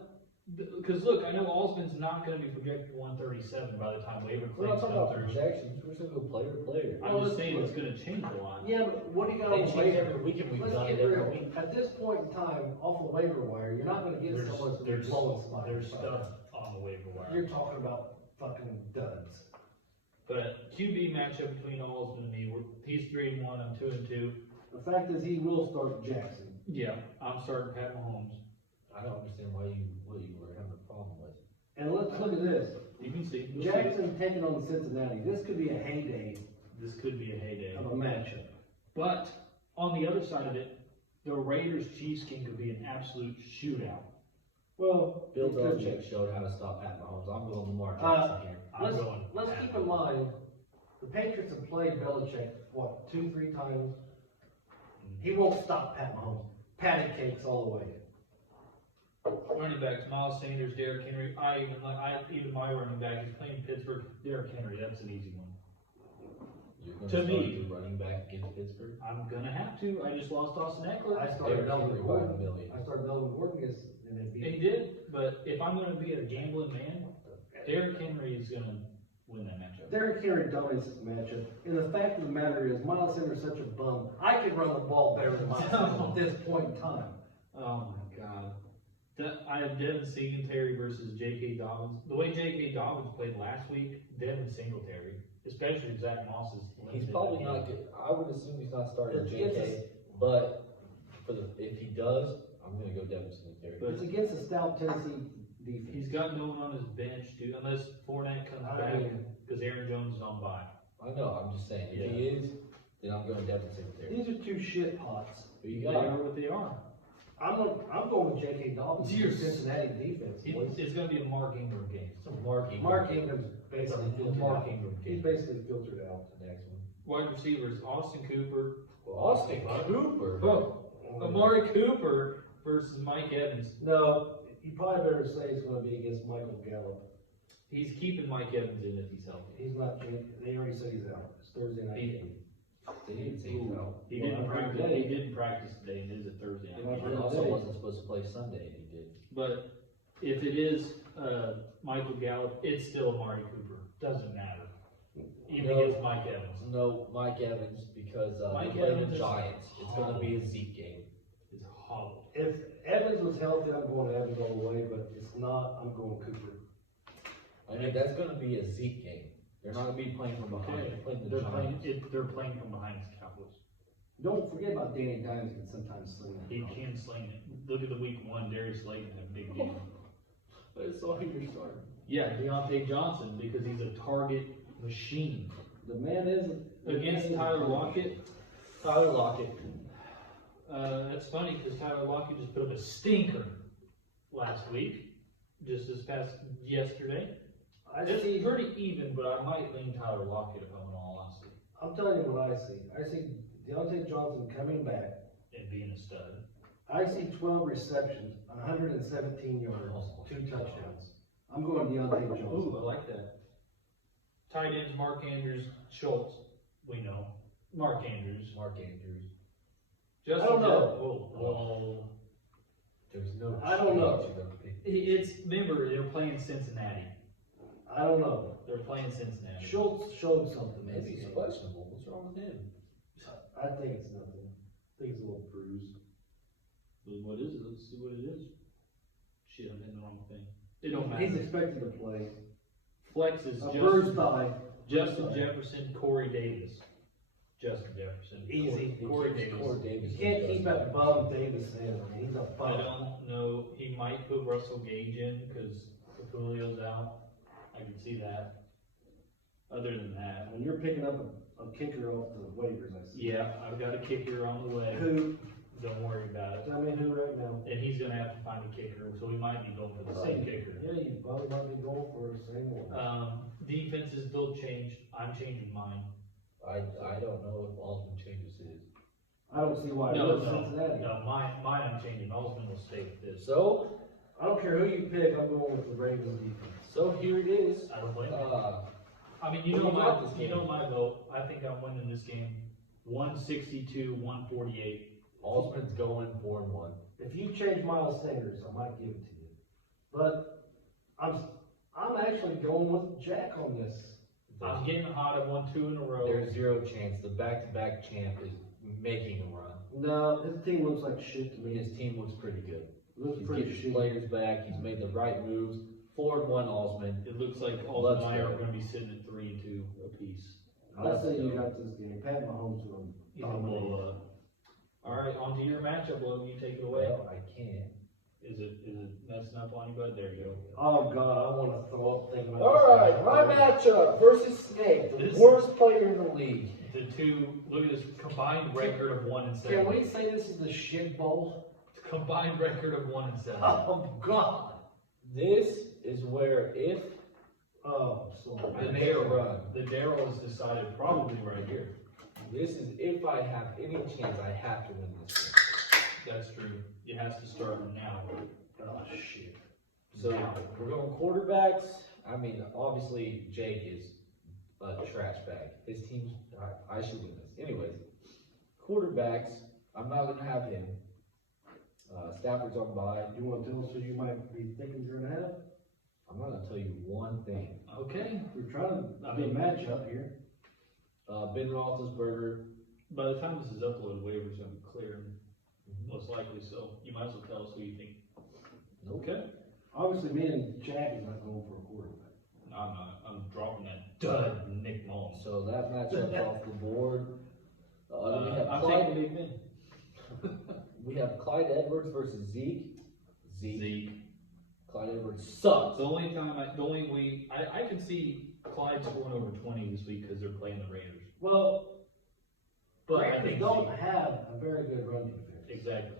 cause look, I know Osmond's not gonna be projected 137 by the time waiver We're not claims talking come about through. projections, we're just gonna go player to player. I'm just saying it's gonna change a lot. Yeah, but what do you got They on the change waiver? every week and we've Let's done it get every real. week. At this point in time, off the waiver wire, you're not gonna get There's, someone that's there's, blowing spot. there's stuff on the waiver wire. You're talking about fucking duds. But QB matchup between Osmond and me, he's 3-1, I'm 2-2. The fact is, he will start Jackson. Yeah, I'm starting Pat Mahomes. I don't understand what you were having a problem with. And let's look at this. You can see, you'll see. Jackson taking on Cincinnati. This could be a heyday This could be a heyday. of a matchup. But on the other side of it, the Raiders Chiefs game could be an absolute shootout. Well, Bill it could be. Belichick showed how to stop Pat Mahomes. I'm going Lamar Jackson here. I'm going. Let's keep in mind, the Patriots have played Belichick, what, 2-3 times? He won't stop Pat Mahomes. Patty cakes all the way. Running backs, Miles Sanders, Derrick Henry. Even my running back is playing Pittsburgh. Derrick Henry, that's an easy one. You're gonna To start me- the running back against Pittsburgh. I'm gonna have to. I just lost Austin Eckler. I started Derrick Melvin Henry by Gordon. a million. I started Melvin Gordon against, and they beat And he did, but if I'm gonna be a gambling man, Derrick Henry is gonna win that matchup. Derrick Henry dominates this matchup, and the fact of the matter is, Miles Sanders is such a bum. I could run the ball better than Miles Sanders at this point in time. Oh my god. I have Devin Singletary versus J.K. Dobbins. The way J.K. Dobbins played last week, Devin Singletary, especially if Zach Moss is He's limited. probably not good. I would assume he's not starting It's JK, but if he does, I'm gonna go Devin Singletary. But- It's against a stout Tennessee defense. He's got no one on his bench, dude, unless Fournette comes I back, mean- because Aaron Jones is on bye. I know, I'm just saying, if he is, then I'm going Devin Singletary. These are two shit pots. Who you They got? are what they are. I'm going with J.K. Dobbins, You're- Cincinnati defense, boys. It's gonna be a Mark Ingram game. It's a Mark Ingram. Mark Ingram's It's basically a filtered Mark out. Ingram He's game. basically filtered out. The next one. Wide receivers, Austin Cooper. Austin Cooper. Oh, Amari Cooper versus Mike Evans. No, you probably better say it's gonna be against Michael Gallup. He's keeping Mike Evans in if he's healthy. He's not, they already said he's out. It's Thursday night He- game. They didn't say no. He Well, didn't I heard practice. today. He didn't practice today, and it is a Thursday night Well, I game. He heard also today. wasn't supposed to play Sunday, and he did. But if it is Michael Gallup, it's still Amari Cooper. Doesn't matter. Even No. against Mike Evans. No, Mike Evans, because, Mike they're playing Evans the is Giants. It's gonna be a Zeke game. It's hollow. If Evans was healthy, I'm going Evans all the way, but it's not, I'm going Cooper. I mean, that's gonna be a Zeke game. They're not gonna be playing from behind, they're playing the Giants. They're playing from behind the Cowboys. Don't forget about Danny Dimes can sometimes sling that. He can sling it. Look at the week one, Darius Slayton had a big game. I saw who you're starting. Yeah, Deontay Johnson, because he's a target machine. The man is. Against Tyler Lockett, Tyler Lockett. that's funny, because Tyler Lockett just put up a stinker last week, just this past yesterday. I It's see, pretty even, but I might lean Tyler Lockett if I'm in all honesty, I'm telling you what I see. I see Deontay Johnson coming back. and being a stud. I see 12 receptions, 117 yards, 2 touchdowns. I'm going Deontay Johnson. Ooh, I like that. Tight ends, Mark Andrews, Schultz, we know. Mark Andrews. Mark Andrews. Justin I don't know. Oh, There's no. I don't know. chance you're gonna pick- It's, remember, they're playing Cincinnati. I don't know. They're playing Cincinnati. Schultz showed something. Maybe he's questionable. What's wrong with him? I think it's nothing. I think it's a little bruise. What is it? Let's see what it is. Shit, I'm hitting the wrong thing. It don't He's matter. expected to play. Flex is A bruised thigh. Justin Jefferson, Corey Davis. Justin Jefferson. Easy. Corey Davis. Corey Davis. You can't keep that bum Davis in. I mean, he's a I bum. don't know, he might put Russell Gage in, cause if Julio's out, I can see that. Other than that, When you're picking up a kicker off the waivers, I see. yeah, I've got a kicker on the way, Who? don't worry about it. Tell me who right now. And he's gonna have to find a kicker, so we might be going for the same kicker. Yeah, you probably might be going for the same one. Defenses will change, I'm changing mine. I don't know if Aldrin changes his. I don't see why. No, It's Cincinnati. mine I'm changing, Osman will stay with this. So, I don't care who you pick, I'm going with the Ravens defense. so here it is. I don't blame you. I mean, what do you got this you game? know my vote, I think I'm winning this game, 162-148. Osman's going 4-1. If you change Miles Sanders, I might give it to you. But I'm actually going with Jack on this. I'm getting hot, I won 2 in a row. There's zero chance. The back-to-back champ is making a run. No, his team looks like shit to me. His team looks pretty good. Looks He's pretty getting his shit. players back. He's made the right moves. 4-1 Osman. It looks like all Let's the nine go. are gonna be sitting at 3 and 2 apiece. I say you got this game. Pat Mahomes will He's gonna dominate. blow up. Alright, on to your matchup, Logan, you take it away. Well, I can't. Is it messing up on you, bud? There you go. Oh God, I want to throw up thinking about Alright, my matchup versus Snake, the worst player in the league. The two, look at this combined record of 1 and 7. Can we say this is the shit bowl? Combined record of 1 and 7. Oh God. This is where if Oh, so I make a run, The Daryl is decided probably right here. this is if I have any chance, I have to win this game. That's true. It has to start now. Oh shit. So we're going quarterbacks. I mean, obviously Jake is a trash bag. His team's, I should win this. Anyways, quarterbacks, I'm not gonna have him. Stafford's on bye. You want to tell us who you might be thinking you're gonna have? I'm not gonna tell you one thing. Okay. We're trying to I do a mean- matchup here. Ben Roethlisberger, By the time this is uploaded, waivers gonna be clear, and most likely so. You might as well tell us who you think. okay. Obviously, me and Jack is not going for a quarterback. No, I'm not. I'm dropping that dud Nick Mullins. So that matchup's off the board. Then we have I'm Clyde. taking Big Ben. We have Clyde Edwards versus Zeke. Zeke. Clyde Edwards sucks. The only way, I can see Clyde scoring over 20 this week because they're playing the Raiders. Well, But I Raiders think don't Zeke- have a very good run defense. Exactly.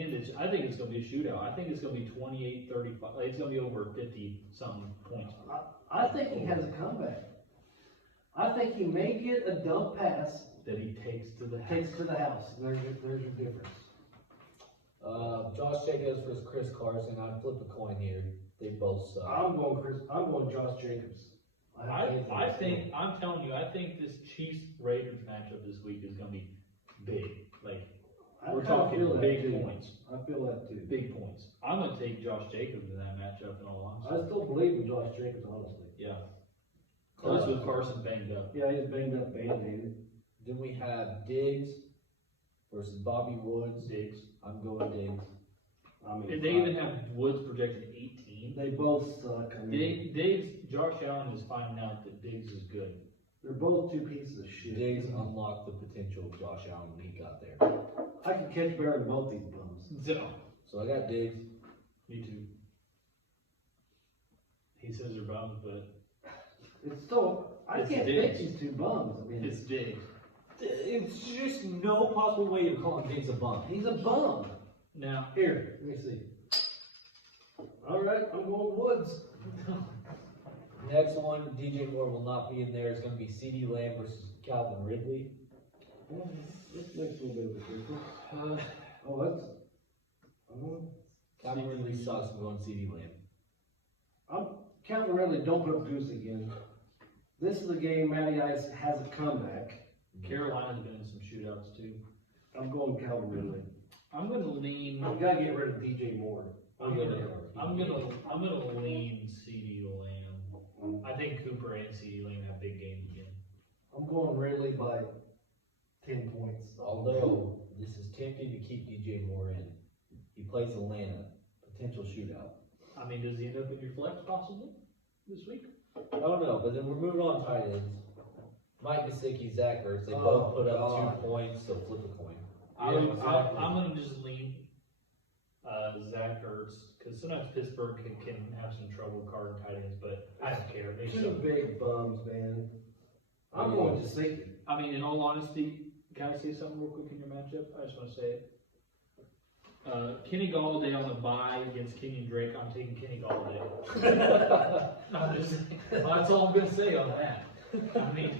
And I think it's gonna be a shootout. I think it's gonna be 28-35. It's gonna be over 50-something points. I think he has a comeback. I think he may get a dump pass, That he takes to the house. takes to the house. There's your difference. Josh Jacobs versus Chris Carson, I'd flip a coin here, they both suck. I'm going Josh Jacobs. I'm telling you, I think this Chiefs Raiders matchup this week is gonna be big. Like, I we're kinda talking feel that big too. points. I feel that too. Big points. I'm gonna take Josh Jacobs in that matchup in all I honesty. still believe in Josh Jacobs, honestly. Yeah. Close with Carson banged up. Yeah, he's banged up, band-aided. Then we have Diggs versus Bobby Woods. Diggs. I'm going Diggs. I mean, Did they even have Woods projected 18? They both suck. I mean, Diggs, Josh Allen is finding out that Diggs is good. they're both two pieces of shit. Diggs unlocked the potential of Josh Allen when he got there. I can catch better than both these bums. So I got Diggs. Me too. He says they're bums, but It's so, I It's can't Diggs. pick these two bums. I mean, it's Diggs. It's just no possible way of calling Diggs a bum. he's a bum. Now, Here, let me see. All right, I'm going Woods. Next one, DJ Moore will not be in there. It's going to be CeeDee Lamb versus Calvin Ridley. This makes a little bit of a difference. Oh, that's, Calvin Ridley sucks. I'm going CeeDee Lamb. Calvin Ridley, don't put up Goose again. This is the game Matty Ice has a comeback. Carolina's been in some shootouts too. I'm going Calvin Ridley. I'm gonna lean. You gotta get rid of DJ Moore. I'm gonna lean CeeDee Lamb. I think Cooper and CeeDee Lamb have big games again. I'm going Ridley by 10 points. Although this is tempting to keep DJ Moore in. He plays Atlanta. Potential shootout. I mean, does he end up in your flex possibly this week? I don't know, but then we're moving on tight ends. Mike Gesicki, Zach Ertz, they both put up God. 2 points, so flip a coin. Exactly. I'm gonna just lean Zach Ertz, because sometimes Pittsburgh can have some trouble carding tight ends, but I don't care. They Two suck. big bums, man. I'm going Gesicki. I mean, in all honesty, can I say something real quick in your matchup? I just want to say it. Kenny Galladay on the bye against Kenyon Drake. I'm taking Kenny Galladay. I'm just saying. That's all I'm gonna say on that. I mean,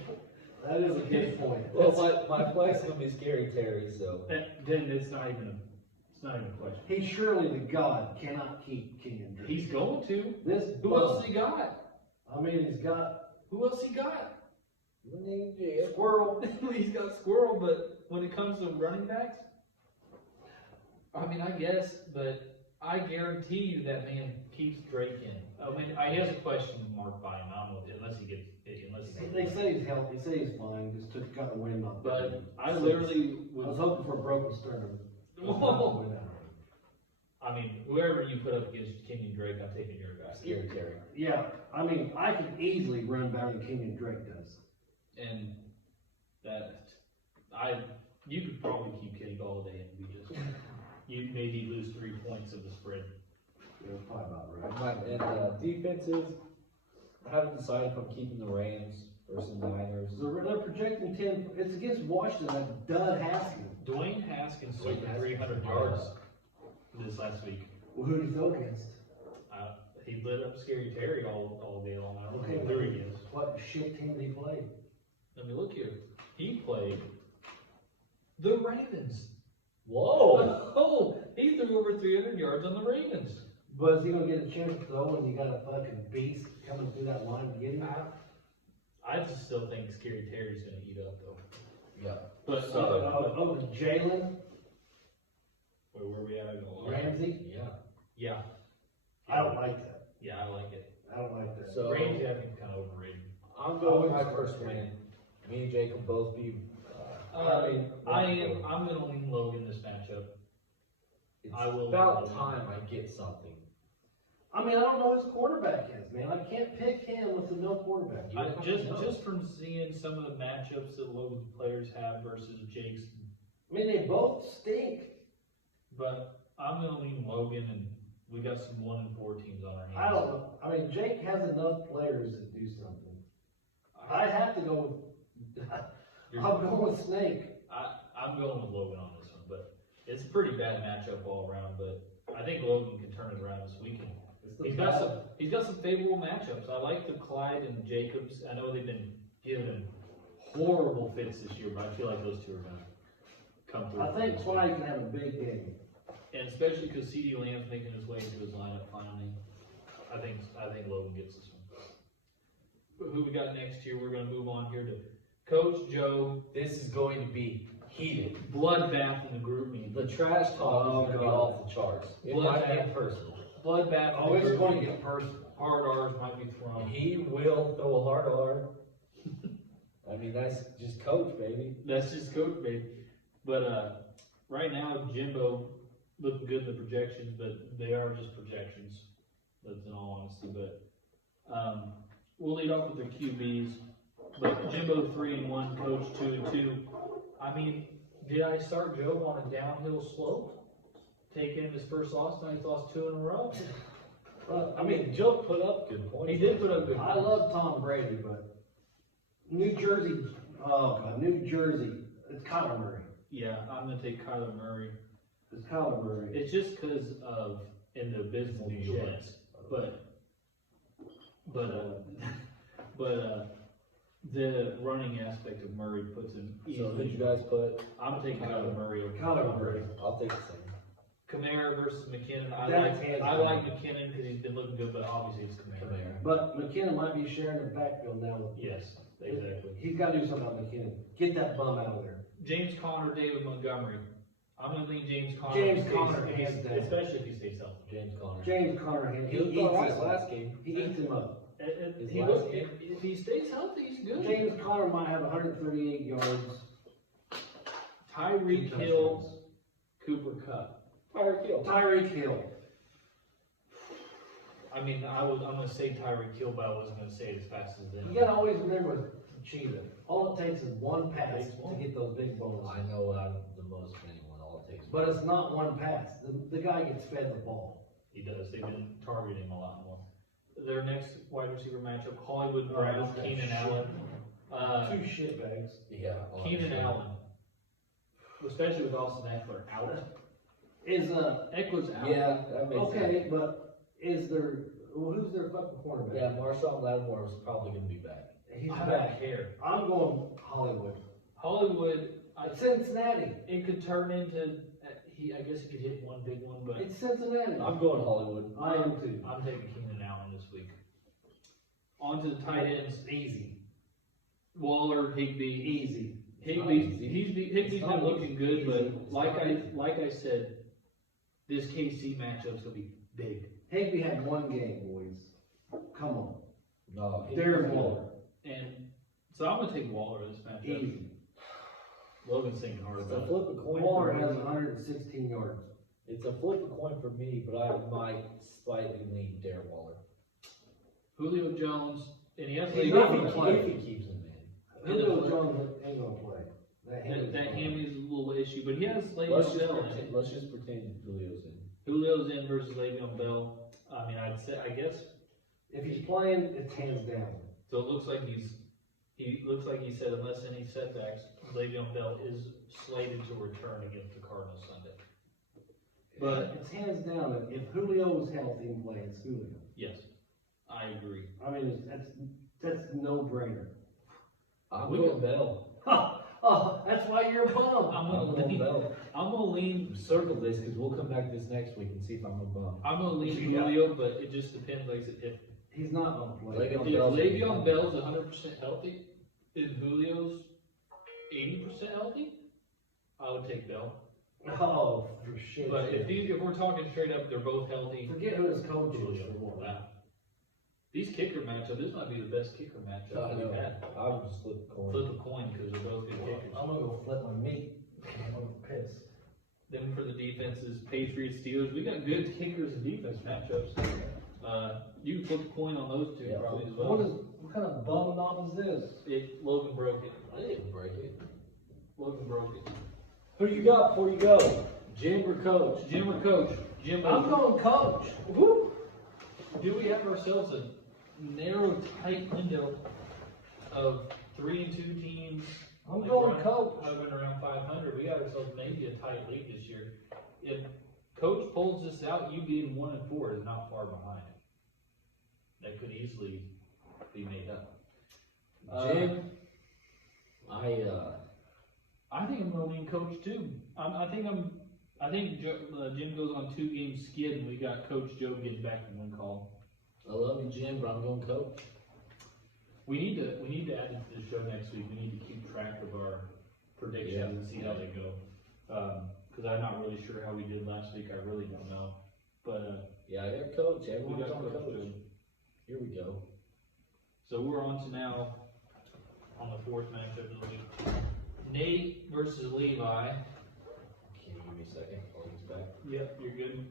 That is a good point. Well, my flex is going to be Scary Terry, so. then it's not even a question. He surely to God cannot keep Kenyon Drake. He's going to. This Who bum. else he got? I mean, he's got Who else he got? Squirrel. He's got Squirrel, but when it comes to running backs, I mean, I guess, but I guarantee you that man keeps Drake in. I mean, he has a question mark by him. I don't know unless he gets. They say he's healthy. They say he's fine. Just got the wind off. But I literally I was was. hoping for a broken sternum. Whoa. I mean, whoever you put up against Kenyon Drake, I'm taking your guy. Scary Terry. Yeah, I mean, I can easily run better than Kenyon Drake does. And that you could probably keep Kenny Galladay and be just. You maybe lose 3 points of the spread. That's probably about right. And defenses, I haven't decided if I'm keeping the Rams versus Niners. They're projecting 10. It's against Washington, like Dud Haskins. Dwayne Haskins threw for 300 yards this last week. Well, who do you go against? He lit up Scary Terry all day long. I don't know Okay. who he is. What shit team did he play? Let me look here. He played the Ravens. Whoa! Oh, he threw over 300 yards on the Ravens. But is he gonna get a chance to throw when you got a fucking beast coming through that line to get him? I just still think Scary Terry's going to eat up though. Yeah. But Oh, Jalen where were we at? Ramsey? Yeah. Yeah. I don't like that. Yeah, I like it. I don't like that. So Ramsey, I think, is kind of overrated. I'm going with my first win. Me and Jacob both be. I'm going to lean Logan this matchup. It's I will- about time I get something. I mean, I don't know who his quarterback is, man. I can't pick him with no quarterback. You don't Just know. just from seeing some of the matchups that Logan's players have versus Jake's, I mean, they both stink. but I'm going to lean Logan, and we got some 1-4 teams on our hands. I don't know. I mean, Jake has enough players to do something. I have to go with. I'm going with Snake. I'm going with Logan on this one, but It's a pretty bad matchup all around, but I think Logan can turn it around this weekend. It's the He's got some favorable matchups. I like the Clyde and Jacobs. I know they've been giving horrible fits this year, but I feel like those two are gonna come through. I think Clyde can have a big game. And especially because CD Lamb's making his way into his lineup finally. I think Logan gets this one. But who we got next here? We're gonna move on here to Coach Joe. This is going to be heated. Bloodbath in the group meeting. The trash talk is gonna be off the charts. It might get personal. Bloodbath. Oh, it's going to get personal. Hard R's might be thrown. He will throw a hard R. I mean, that's just coach, baby. That's just Coach, baby. But right now, Jimbo looking good in the projections, but they are just projections. That's in all honesty. But we'll lead off with the QBs. But Jimbo 3-1, Coach 2-2. I mean, did I start Joe on a downhill slope? Taking his first loss, now he's lost 2 in a row. I mean, Joe put up good points. He did put up good. I love Tom Brady, but New Jersey, oh God, New Jersey, it's Kyler Murray. Yeah, I'm gonna take Kyler Murray. It's Kyler Murray. It's just because of in the abysmal Jets, but the running aspect of Murray puts him So easily. who'd you guys put? I'm taking Kyler Murray over Kyler Murray. I'll take the same. Kamara versus McKinnon. I That's like McKinnon because he's been looking good, but obviously it's Kamara. But McKinnon might be sharing the backfield now with. Yes, exactly. He's got to do something about McKinnon. Get that bum out of there. James Conner, David Montgomery. I'm gonna lean James Conner. James Conner, hands down. especially if he stays healthy. James Conner. James Conner, He he looked eats alright his, last game. he eats him up. His He last look, game. if he stays healthy, he's good. James Conner might have 138 yards. Tyreek Hill, Cooper Kupp. Tyreek Hill. Tyreek Hill. I mean, I'm gonna say Tyreek Hill, but I wasn't gonna say it as fast as them. You gotta always remember Cheetah. All it takes is one pass Takes one. to get those big bonuses. I know the most of anyone. All it takes. But it's not one pass. The guy gets fed the ball. He does. They've been targeting him a lot more. Their next wide receiver matchup: Hollywood Brown, Oh, Keenan shit. Allen. Two shitbags. Yeah. Keenan Allen, especially with Austin Eckler out. Is Eckler's out. Yeah, that makes sense. okay, but is there, well, who's their fucking cornerback? Yeah, Marshawn Lattimore is probably gonna be back. He's I back. don't care. I'm going Hollywood. Hollywood, It's Cincinnati. it could turn into. I guess he could hit one big one, but It's Cincinnati. I'm going Hollywood. I am too. I'm taking Keenan Allen this week. On to the tight ends. Easy. Waller, Higbee. Easy. Higbee's It's been not looking good, easy. but It's like not easy. I said, this KC matchup's gonna be big. Higbee had one game, boys. Come on. No. Darren Waller. And so I'm gonna take Waller in this matchup. Easy. Logan's thinking hard It's about a it. flip a coin Waller for has me. 116 yards. It's a flip a coin for me, but I might slightly lean Darren Waller. Julio Jones, and he has to He's leave not him. gonna play. If he keeps him in. Julio Jones ain't gonna play. That gonna hammy is a little issue, but he has Let's Le'Veon just Bell in it. pretend, let's just pretend Julio's in. Julio's in versus Le'Veon Bell. I mean, I guess, If he's playing, it's hands down. so it looks like he looks like he said unless any setbacks, Le'Veon Bell is slated to return against the Cardinals Sunday. But- It's hands down. If Julio is healthy and playing, it's Julio. Yes, I agree. I mean, that's no brainer. I'm We going can- Bell. Oh, that's why you're a bum. I'm I'm gonna going lean, Bell. I'm gonna lean, Circle this, cause we'll come back this next week and see if I'm a bum. I'm gonna lean Yeah. Julio, but it just depends, like, if He's not gonna play. Le'Veon If Bell's- Le'Veon Bell's 100% healthy, and Julio's 80% healthy, I would take Bell. Oh, for shit. But if we're talking straight up, they're both healthy. Forget who his coach is. Julio. Wow. These kicker matchup, this might be the best kicker matchup I we've know. had. I would just flip a coin. Flip a coin because they're both good kickers. I'm gonna go flip my meat. I'm gonna piss. Then for the defenses, Patriots, Steelers, we got good kickers and defense matchups. You can flip a coin on those two Yeah, probably as What well. kind of bum knob is this? Logan broke it. I didn't break it. Logan broke it. Who you got before you go? Jim or coach? Jim or coach? Jim. I'm going coach. Woo! Do we have ourselves a narrow, tight window of 3-2 teams I'm Like, going run- coach. Hovering around 500. We got ourselves maybe a tight league this year. If coach pulls this out, you being 1-4 is not far behind. That could easily be made up. Jim, I think I'm gonna lean coach too. I think Jim goes on 2-game skid, and we got Coach Joe getting back in one call. I love you, Jim, but I'm going coach. We need to add it to the show next week. We need to keep track of our predictions Yeah. and see how they go. Cause I'm not really sure how we did last week. I really don't know. But Yeah, I got coach. we Everyone's got on Coach coach. Joe. Here we go. So we're on to now on the 4th matchup of the week. Nate versus Levi. Can you give me a second? I'll get this back. Yep, you're good.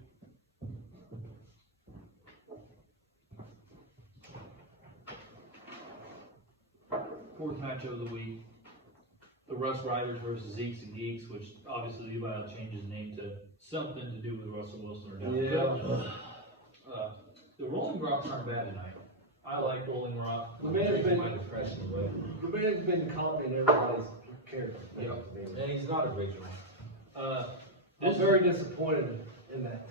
Fourth matchup of the week, the Russ Riders versus Zeeks and Geeks, which obviously Levi will change his name to something to do with Russell Wilson or down. The Rolling Rocks aren't bad tonight. I like Rolling Rock. The man's been, My depression away. the man's been copying everybody's character. Yep. And he's not original. I'm This very disappointed in that.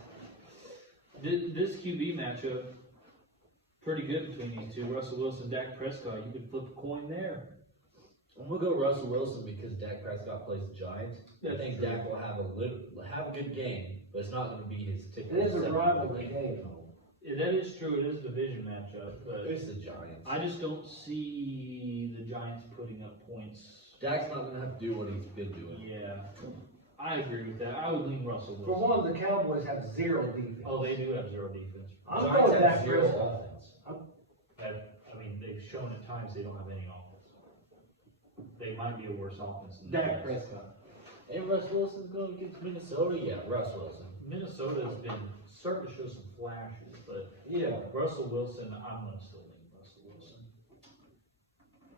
This QB matchup, pretty good between these two. Russell Wilson, Dak Prescott. You could flip a coin there. I'm gonna go Russell Wilson because Dak Prescott plays the Giants. I That's think true. Dak will have a good game, but it's not gonna be his It typical. is a 7-0 rivalry game though. That is true. It is a division matchup, but It's the Giants. I just don't see the Giants putting up points. Dak's not gonna have to do what he's been doing. Yeah, I agree with that. I would lean Russell Wilson. For one, the Cowboys have zero defense. Oh, they do have zero defense. I'm Giants going have Dak zero Prescott. offense. I mean, they've shown at times they don't have any offense. They might be a worse offense than the Dak Giants. Prescott. And Russ Wilson's going against Minnesota. Yeah, Russ Wilson. Minnesota has been starting to show some flashes, but Yeah. Russell Wilson, I'm gonna still lean Russell Wilson.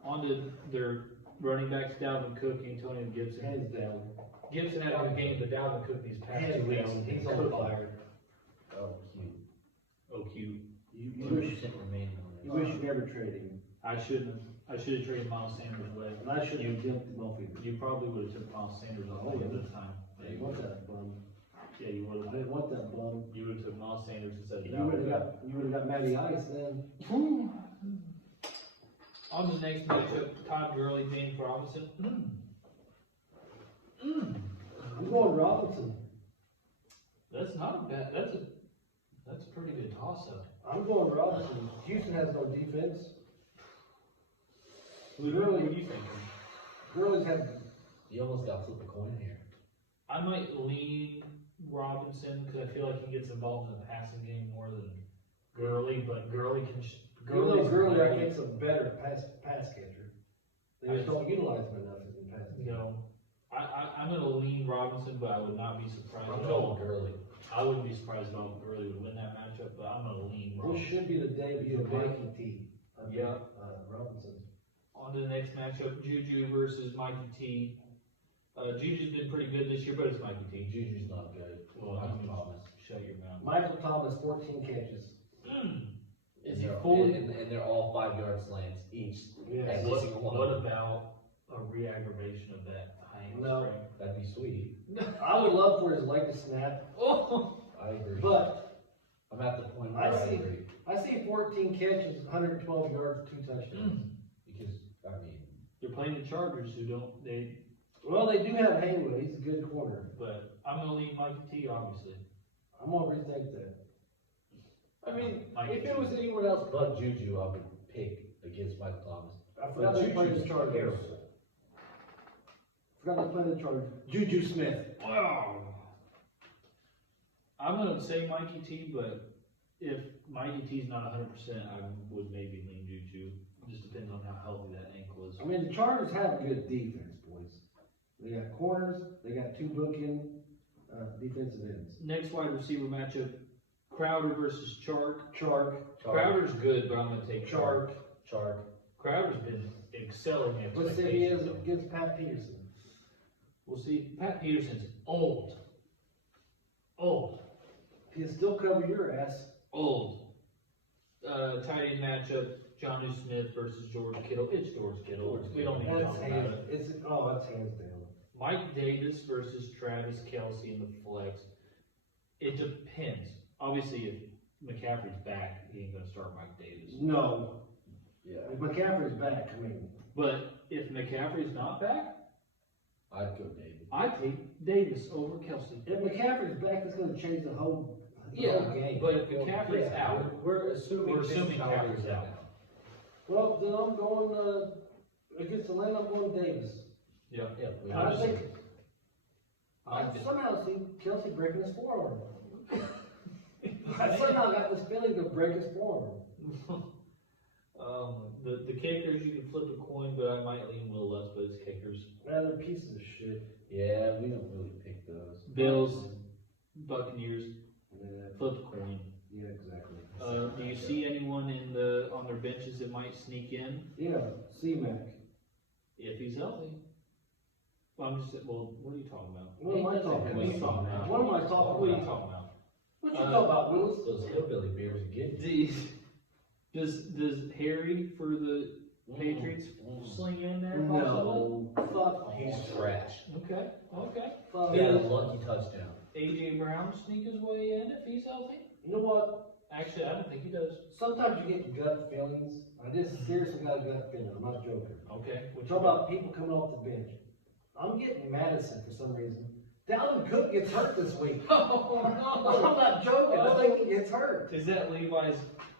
On to their running backs, Dalvin Cook, Antonio Gibson. Hands down. Gibson had a good game, but Dalvin Cook these past 2 Hands weeks. down. He's on fire. Oh, cute. Oh, cute. You 2% remaining on wish you never traded him, I shouldn't have. I should have traded Miles Sanders away. and I should have jumped him off either. You probably would have took Miles Sanders off Oh, at yeah. the time. I didn't want that bum. Yeah, you would I have. didn't want that bum. You would have took Miles Sanders instead of You would've Dalvin. got Matty Ice then. On to the next matchup, Todd Gurley, James Robinson. I'm going Robinson. That's not a bad. That's a pretty good toss up. I'm going Robinson. Houston has no defense. What are you thinking? Gurley's had, You almost got to flip a coin here. I might lean Robinson because I feel like he gets involved in the passing game more than Gurley, but Gurley can. even though Gurley, I great. think's a better pass catcher. They just don't utilize him enough in passing. You know, I'm gonna lean Robinson, but I would not be surprised I'm at going all. Gurley. I wouldn't be surprised at all if Gurley would win that matchup, but I'm gonna lean This Robinson. should be the debut of Mikey T. Yeah. Robinson. On to the next matchup, Juju versus Mikey T. Juju's been pretty good this year, but it's Mikey T. Juju's not good. Well, Michael I'm Thomas. Shut your mouth. Michael Thomas, 14 catches. Is And he they're- fully? And they're all 5-yard slants each. Yes. Every What, single one. what about a re-aggravation of that high No. sprain? That'd be sweet. I would love for his leg to snap, Oh, I agree. but I'm at the point where I I see- agree. I see 14 catches, 112 yards, 2 touchdowns. Because, I mean, they're playing the Chargers, who don't they? Well, they do have Haywood. He's a good corner. But I'm gonna lean Mikey T, obviously. I'm gonna rethink that. I mean, Mikey if it was anyone else but Juju, I would pick against Michael Thomas. I forgot they played the Chargers. terrible. Forgot they played the Chargers. Juju Smith. Wow. I'm gonna say Mikey T, but if Mikey T's not 100%, I would maybe lean Juju. It just depends on how healthy that ankle is. I mean, the Chargers have a good defense, boys. They got corners. They got 2 bookend defensive ends. Next wide receiver matchup, Crowder versus Chark. Chark. Crowder's good, but I'm gonna take Chark. Chark. Crowder's been excelling at Let's see if he is against Pat Peterson. We'll see. Pat Peterson's old. Old. He can still cover your ass. Old. Tight end matchup, Jonnu Smith versus George Kittle. It's George Kittle. We don't need That's talk about hands, it. that's hands down. Mike Davis versus Travis Kelsey in the flex. It depends. Obviously, if McCaffrey's back, he ain't gonna start Mike Davis. No, Yeah, if McCaffrey's back, I mean, But if McCaffrey's not back, I'd go David. I take Davis over Kelsey. if McCaffrey's back, it's gonna change the whole game. But if McCaffrey's Yeah, out, We're assuming. We're assuming physicality McCaffrey's out. Well, then I'm going, against Atlanta, I'm going Davis. yeah. Yeah. we I have think- to- I somehow see Kelsey breaking his forearm. I somehow got this feeling to break his forearm. The kickers, you can flip a coin, but I might lean Will Lutz, but it's kickers. Man, they're pieces of shit. Yeah, we don't really pick those. Bills, Buccaneers, Yeah, flip a coin. yeah, exactly. Do you see anyone on their benches that might sneak in Yeah, C-Mac. if he's healthy? Well, what are you talking about? What am I talking What are you talking about? What am I talking What are you about? talking about? What you talking about, Willis? Those hillbilly beers again. Does Harry for the Patriots sling in there? possibly? No, fuck. He's trash. Okay. Fuck. He had a lucky touchdown. AJ Brown sneak his way in if he's healthy? You know what? Actually, I don't think he does. Sometimes you get gut feelings. I just seriously got a gut feeling. I'm not joking. Okay. We're talking about people coming off the bench. I'm getting Madison for some reason. Dalvin Cook gets hurt this week. Oh I'm not joking. I think he gets hurt. Is that Levi's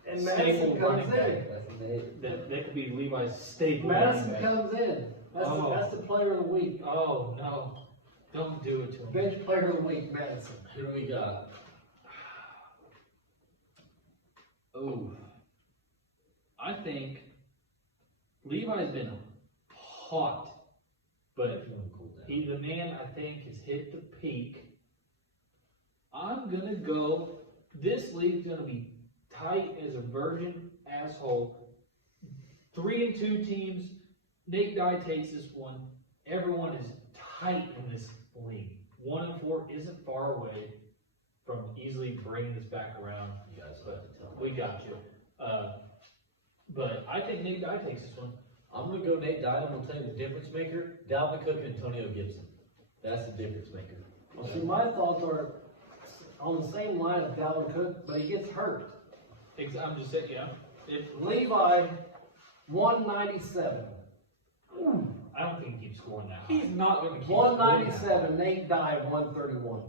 And staple Madison running comes back? in. That could be Levi's staple Madison running back. comes in. That's the player of the week. Oh no! Don't do it to him. Bench player of the week, Madison. Who do we got? Oh, I think Levi's been hot, but the man I think has hit the peak. I'm gonna go. This league's gonna be tight as a virgin asshole. 3-2 teams. Nate Dye takes this one. Everyone is tight in this league. 1-4 isn't far away from easily bringing this back around. You guys have to tell me. We got you. But I think Nate Dye takes this one. I'm gonna go Nate Dye. I'm gonna tell you the difference maker. Dalvin Cook and Antonio Gibson. That's the difference maker. Well, see, my thoughts are on the same line as Dalvin Cook, but he gets hurt. I'm just saying, yeah. If Levi, 197. I don't think he keeps scoring that high. He's not gonna keep 197, Nate Dye, 131.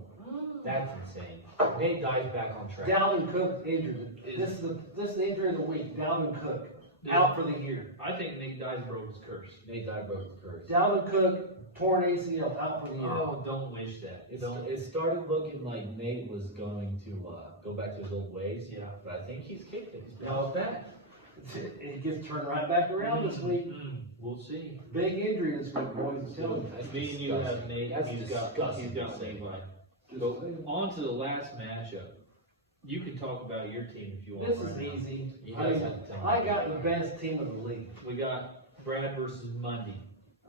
That's insane. Nate Dye's back on track. Dalvin Cook injured. This is the injury of the week. Dalvin Cook out for the year. I think Nate Dye broke his curse. Nate Dye broke the curse. Dalvin Cook torn ACL out for the year. Oh, don't wish that. It started looking like Nate was going to go back to his old ways. Yeah. But I think he's kicked it. He's bounced back. It gets turned right back around this week. We'll see. Big injury this week, boys. I'm telling you. That's Me and you have disgusting. Nate. That's He's got disgusting. Levi. So on to the last matchup. You can talk about your team if you want. This is easy. You I guys mean, have to tell me. I got the best team of the league. We got Brad versus Monday.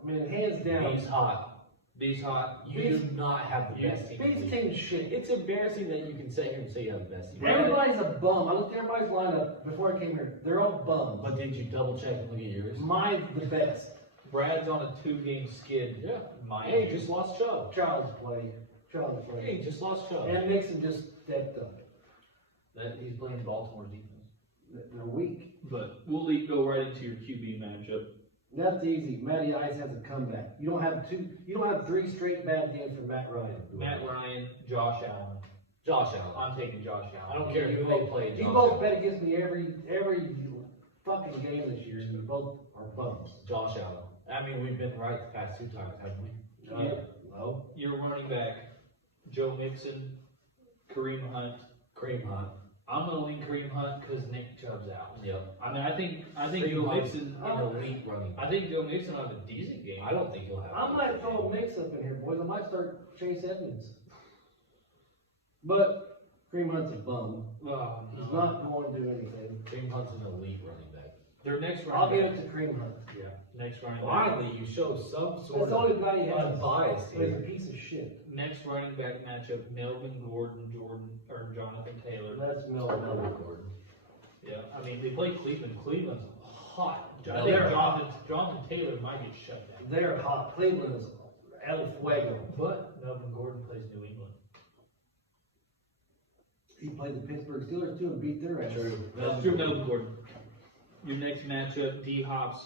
I mean, hands down. He's hot. B's hot. You do not have the best team. in the Beast league. team's shit. It's embarrassing that you can sit here and say you have the best team. Everybody's a bum. I looked at everybody's lineup before I came here. They're all bums. But did you double check and look at yours? Mine's the best. Brad's on a 2-game skid. Yeah. Miami. Hey, just lost Chubb. Child's play. Child's Hey, play. just lost Chubb. And Nixon just stepped up. That he's playing Baltimore defense. They're weak. But we'll go right into your QB matchup. That's easy. Matty Ice has a comeback. You don't have 3 straight bad games for Matt Ryan. Matt Ryan, Josh Allen. Josh Allen. I'm taking Josh Allen. I don't care who they play. You Josh both Allen. bet against me every fucking game this year. You both are bums. Josh Allen. I mean, we've been right the past 2 times, haven't we? Yeah. No. Your running back, Joe Mixon, Kareem Hunt. Cream Hunt. I'm gonna lean Kareem Hunt because Nick Chubb's out. Yep. I mean, I think Kareem Joe Hunt's Mixon. an elite running back. I think Joe Mixon will have a decent game. I don't think he'll have. I might throw a mix up in here, boys. I might start Chase Edmonds. But Kareem Hunt's a bum. Oh, He's no. not going to do anything. Kareem Hunt's an elite running back. Their next I'll running give back. it to Kareem Hunt. Yeah, next running back. Finally, you show some That's sort the of only guy he has. unbiased He's a here. piece of shit. Next running back matchup: Melvin Gordon, Jonathan Taylor. That's Melvin Mel. Gordon. Yeah, I mean they play Cleveland. Cleveland's hot. I No, think they're Jonathan Taylor might get shut down. They're hot. Cleveland is El Fuego. But Melvin Gordon plays New England. He played the Pittsburgh Steelers too and beat their ass. That's true, Melvin Gordon. Your next matchup, D Hops,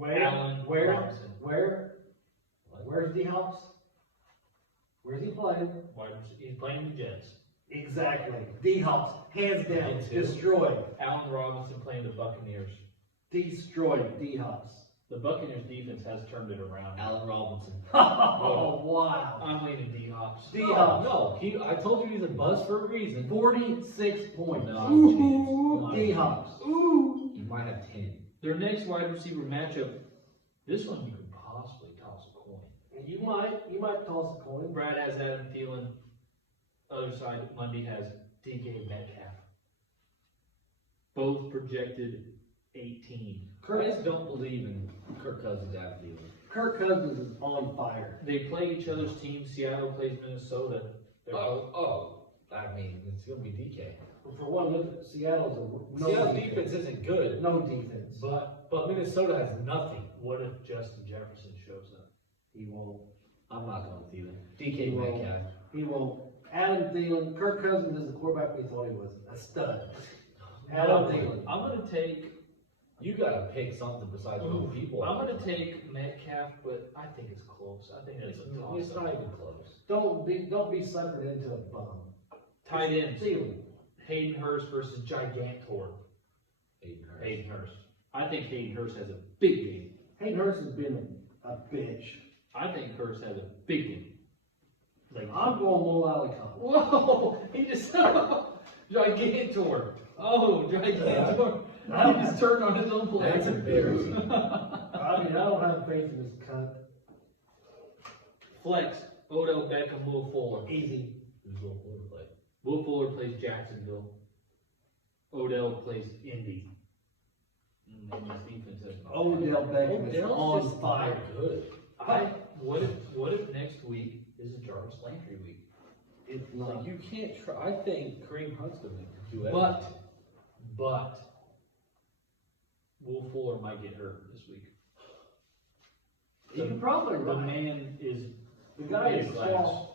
Allen Robinson. Where's D Hops? Where's he playing? He's playing the Jets. Exactly. D Hops, hands down, Me too. destroyed. Allen Robinson playing the Buccaneers. Destroyed D Hops. The Buccaneers defense has turned it around. Allen Robinson. Oh, wow. I'm leaning D Hops. D Hops, No, I told you he's a buzz for a reason. 46 points. No, D Hops. You might have 10. Their next wide receiver matchup, this one you could possibly toss a coin. You might toss a coin. Brad has Adam Thielen. Other side, Monday has DK Metcalf. Both projected 18. I just don't believe in Kirk Cousins out of field. Kirk Cousins is on fire. They play each other's teams. Seattle plays Minnesota. They're both. I mean, it's going to be DK. For one, look, Seattle's a no Seattle's defense. defense isn't good, No defense. but Minnesota has nothing. What if Justin Jefferson shows up? He won't. I'm not going with Thielen. He DK won't. Metcalf. He won't. Adam Thielen, Kirk Cousins is the quarterback we thought he was. A stud. Adam Thielen. I'm going to take You got to pick something besides Ooh, what people. I'm going to take Metcalf, but I think it's close. I think It's it's a it's toss. not even close. Don't be suckered into a bum. Tight ends. Thielen. Hayden Hurst versus Gigantor. Hayden Hurst. Hayden Hurst. I think Hayden Hurst has a big game. Hayden Hurst has been a bitch. I think Hurst has a big game. Like, I'm going Mo Alicante. whoa! He just Gigantor. Oh, Gigantor. He just turned on his own play. That's embarrassing. I mean, I don't have faith in this cunt. Flex. Odell Beckham, Will Fuller. Easy. Who's going to play? Will Fuller plays Jacksonville. Odell plays Indy. And his defense is not Odell Beckham is Odell's on just fire. not good. What if next week is a Jarvis Landry week? It's Like, not. you can't try. I think Kareem Hunt's going to do everything. But Will Fuller might get hurt this week. You're probably The right. man is The guy is mid-class. soft.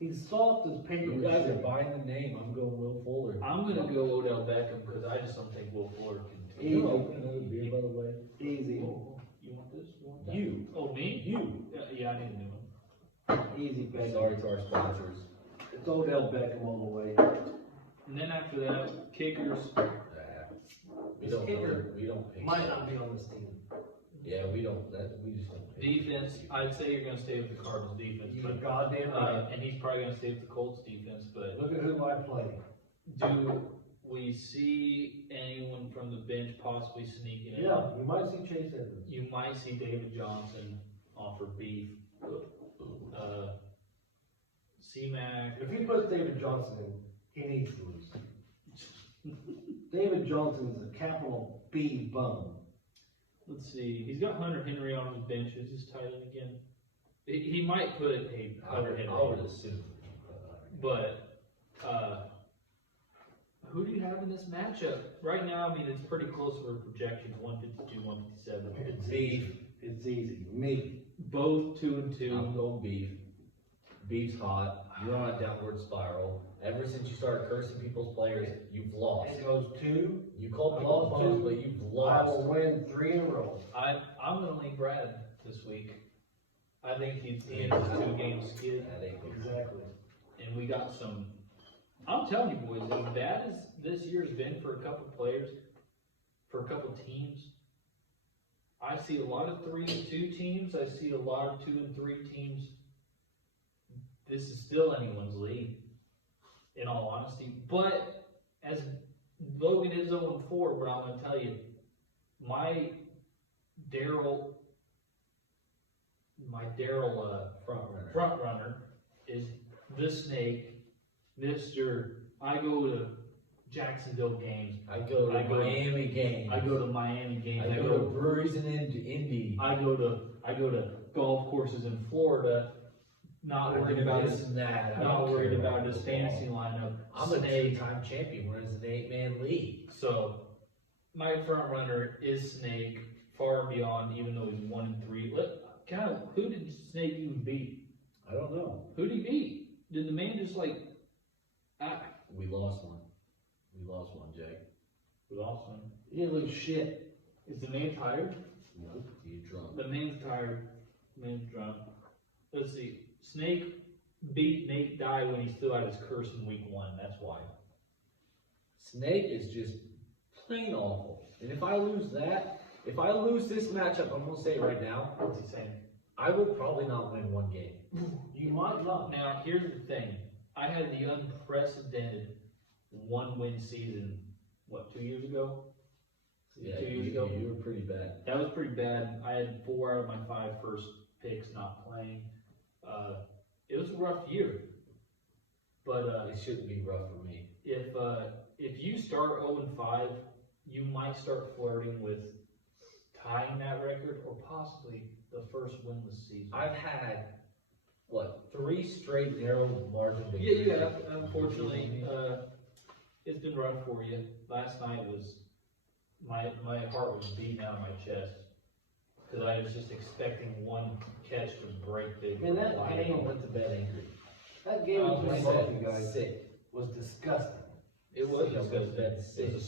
He's soft as paper. You guys are buying the name. I'm going Will Fuller. I'm gonna go Odell Beckham because I just don't think Will Fuller can. Easy. You open another beer, by the way. Easy. Oh, you want this? You want that? You. Oh, me? You. Yeah, I need a new one. Easy, Beckham. Sorry to our sponsors. It's Odell Beckham all the way. And then after that, kickers. We don't. Kicker We don't pick. Might not be on this team. Yeah, we don't. We just don't pick. Defense, I'd say you're gonna stay with the Cardinals defense, You're but, goddamn right. and he's probably gonna stay with the Colts defense, but Look at who I play. do we see anyone from the bench possibly sneaking in? Yeah, you might see Chase Edmonds. You might see David Johnson offer beef. C-Mac. If he puts David Johnson in, he needs to lose. David Johnson is a capital B bum. Let's see. He's got Hunter Henry on his bench. Is his tight end again? He might put a Hunter Henry, I would assume. but who do you have in this matchup? Right now, I mean, it's pretty close for projections, 152, 157. It's Beef. easy. It's easy. Me. Both 2 and 2. I'm going beef. Beef's hot. You're on a downward spiral. Ever since you started cursing people's players, you've lost. It goes 2. You called I people lost bums, two. but you've I will lost. win 3 in a row. I'm going to lean Brad this week. I think he's in his 2-game skid, That ain't good. Exactly. and we got some. I'm telling you, boys, as bad as this year's been for a couple players, for a couple teams, I see a lot of 3-2 teams. I see a lot of 2 and 3 teams. This is still anyone's league, in all honesty. But as Logan is 0-4, but I'm going to tell you, my Daryl front runner is the Snake, Mr. I go to Jacksonville games. I go to I go- Miami games. I go to Miami games. I go to breweries in Indy. I go to golf courses in Florida. Not worried about this and that. I Not don't worried care about his football. fantasy lineup. I'm a Snake. 2-time champion. We're in an 8-man league. So my front runner is Snake, far beyond, even though he's 1-3. Who did Snake even beat? I don't know. Who did he beat? Did the man just like, We lost one. We lost one, Jay. we lost him. You didn't lose shit. Is the man tired? Nope. You drunk. The man's tired. The man's drunk. Let's see. Snake beat Nate Dye when he still had his curse in week 1. That's why. Snake is just plain awful. And if I lose this matchup, I'm gonna say it right now, What's he saying? I will probably not win one game. You might not. Now, here's the thing. I had the unprecedented 1-win season, 2 years ago? Yeah, 2 years ago? you were pretty bad. That was pretty bad. I had 4 out of my 5 first picks not playing. It was a rough year. But It shouldn't be rough for me. if you start 0-5, you might start flirting with tying that record or possibly the first winless season. I've had, 3 straight narrow margin Yeah, victories. you have. Unfortunately, it's been rough for you. Last night was, my heart was beating out of my chest. Because I was just expecting one catch to break big. And that fly. game- Went to bed angry. That game Oh, between sick, both you guys Sick. was disgusting. It was Yeah, disgusting. that's It was a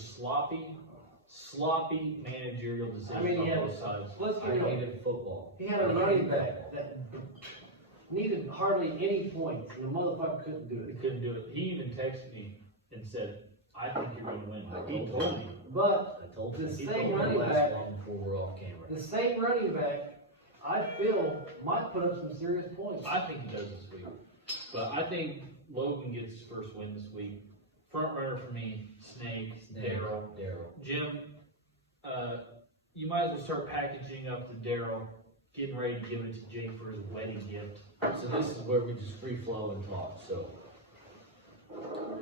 sloppy managerial decision I mean, on yeah. both sides. Let's I be real. hated football. He had a running back that needed hardly any points, and the motherfucker couldn't do He it. couldn't do it. He even texted me and said, "I think you're going to win." I He told told me. But I told The you. same He told me running last back- long before we're off camera. the same running back, I feel, might put up some serious points. I think he does this week. But I think Logan gets his first win this week. Front runner for me, Snake, Daryl. Jim, you might as well start packaging up the Daryl, getting ready to give it to Jake for his wedding gift. So this is where we just free flow and talk, so.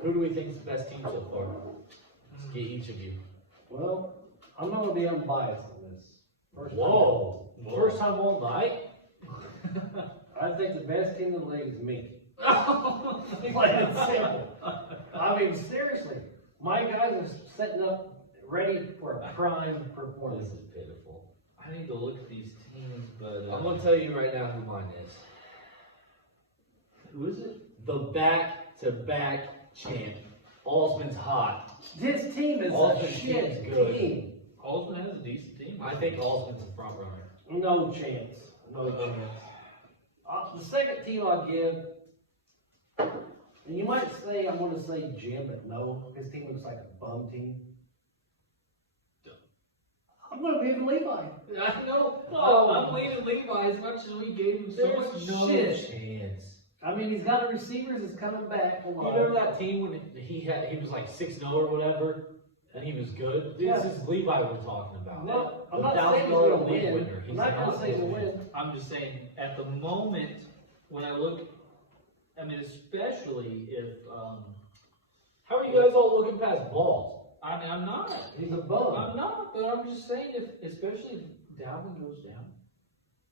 Who do we think is the best team so far? Let's get each of you. Well, I'm not gonna be unbiased on this. First Whoa, Whoa. first time on night? I think the best team in the league is me. Plain and simple. I mean, seriously, my guys are setting up, ready for a prime This performance. is pitiful. I need to look at these teams, but I'm gonna tell you right now who mine is. who is it? The back-to-back champ. Allsman's hot. This team is a Austin shit team's good. team. Holzman has a decent team. I think Allsman's a front runner. No chance. No chance. The second team I'll give, and you might say, I'm gonna say Jim, but no, his team looks like a bum team. I'm gonna be in Levi. I know. Oh. I'm leaving Levi as much as we gave him so There's much. no Shit. shit. chance. I mean, he's got a receivers that's coming back. You remember that team when he was like 6-0 or whatever, and he was good? Yeah. This is Levi we're talking about. No, I'm The not saying he's $1,000 gonna league win. winner. I'm He's not gonna say he's gonna gonna win. I'm just saying, at the moment, when I look, I mean, especially if, How are you guys all looking past balls? I mean, I'm not. He's a bum. I'm not, but I'm just saying, especially if Dalvin goes down.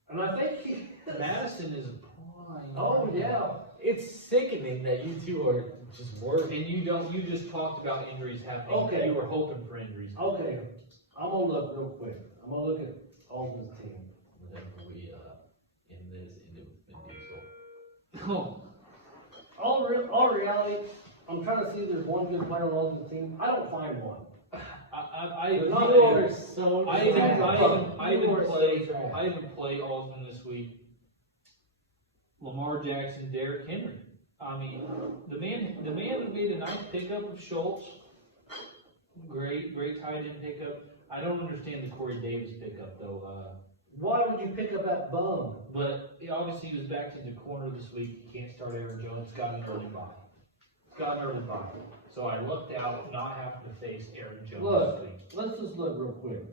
And I think he. Madison is a prime. Oh, yeah. It's sickening that you two are just working. And you just talked about injuries happening. Okay. You were hoping for injuries. Okay, I'm gonna look real quick. I'm gonna look at Alden's team. Whenever we end this into Vin Diesel. Oh, All reality, I'm trying to see if there's one good player on Alden's team. I don't find one. I But not you only- are so. I even You are so trash. I even play Osmond this week. Lamar Jackson, Derrick Henry. I mean, the man made a nice pickup of Schultz. Great tight end pickup. I don't understand the Corey Davis pickup though. Why would you pick up that bum? But obviously he was back to the corner this week. He can't start Aaron Jones. Got an early bye. So I lucked out not having to face Aaron Jones Look. this week. Let's just look real quick.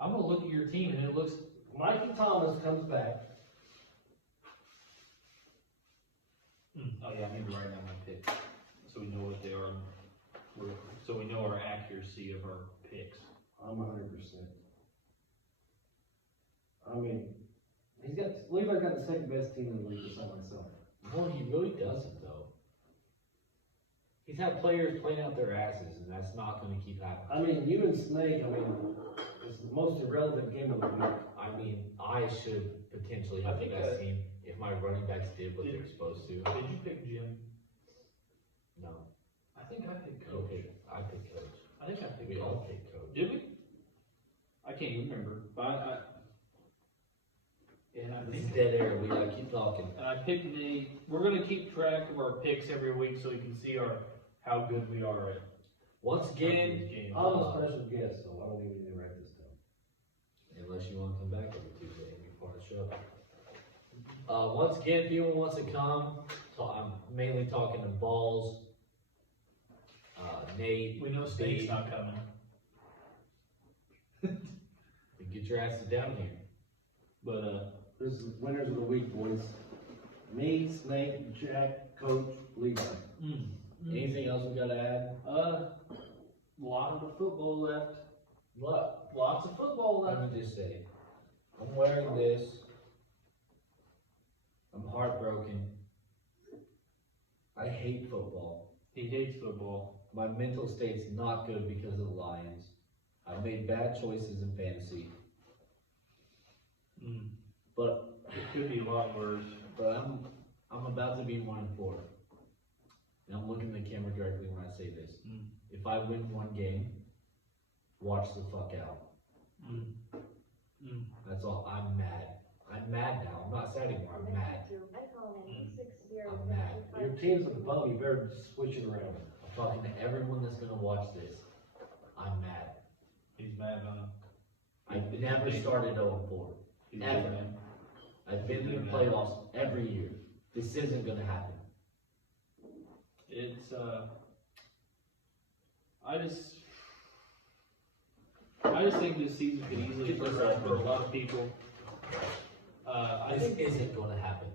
I'm gonna look at your team and it looks. Mikey Thomas comes back. Oh yeah, I need to write down my picks, so we know what they are. So we know our accuracy of our picks. I'm 100%. I mean, Levi's got the second best team in the league beside myself. No, he really doesn't though. He's had players playing out their asses, and that's not gonna keep happening. I mean, you and Snake, I mean, it's the most irrelevant game of the week. I mean, I should potentially have the best team if my running backs did what they're supposed to. Did you pick Jim? No, I think I picked I Coach. pick coach. I think I picked We Coach. all pick coach. Did we? I can't even remember, but and I This is think, dead air, we gotta keep talking. and I picked Nate. We're gonna keep track of our picks every week so we can see how good we are at Once again, these games. I'm a special guest, so I don't even need to write this down. unless you wanna come back every Tuesday and be part of the show. Once again, if anyone wants to come, I'm mainly talking to Balls, Nate. We know Snake's Steve. not coming, You get your asses down here. but This is winners of the week, boys. Me, Snake, Jack, Coach, Levi. Anything else we gotta add? lot of the football left. What? Lots of football left. Let me just say, I'm wearing this. I'm heartbroken. I hate football. He hates football. My mental state's not good because of the Lions. I've made bad choices in fantasy, but It could be a lot worse. I'm about to be 1-4. And I'm looking at the camera directly when I say this. If I win one game, watch the fuck out. That's all. I'm mad. I'm mad now. I'm not sad anymore. I'm mad. I'm mad. Your team's at the bottom, you better switch it around. I'm talking to everyone that's gonna watch this. I'm mad. He's mad, man. I never started 0-4. He's Ever. mad. I've been in the playoffs every year. This isn't gonna happen. It's I just think this season could easily turn around for a lot of people. I This think, isn't gonna happen.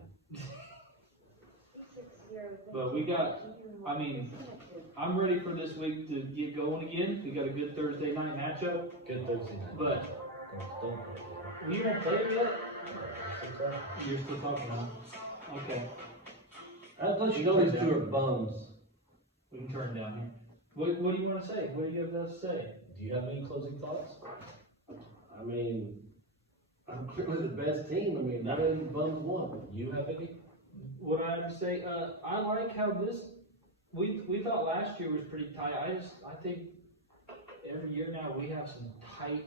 but I mean, I'm ready for this week to get going again. We got a good Thursday night matchup, Good Thursday night. but Don't play it. you don't play it yet? Don't You're still talking on. Okay, I'll let you know these two are bums. we can turn it down here. What do you want to say? What do you have to say? Do you have any closing thoughts? I mean, I'm clearly the best team. I mean, not any bums won. You have any? What I have to say, I like how we thought last year was pretty tight. I think every year now we have some tight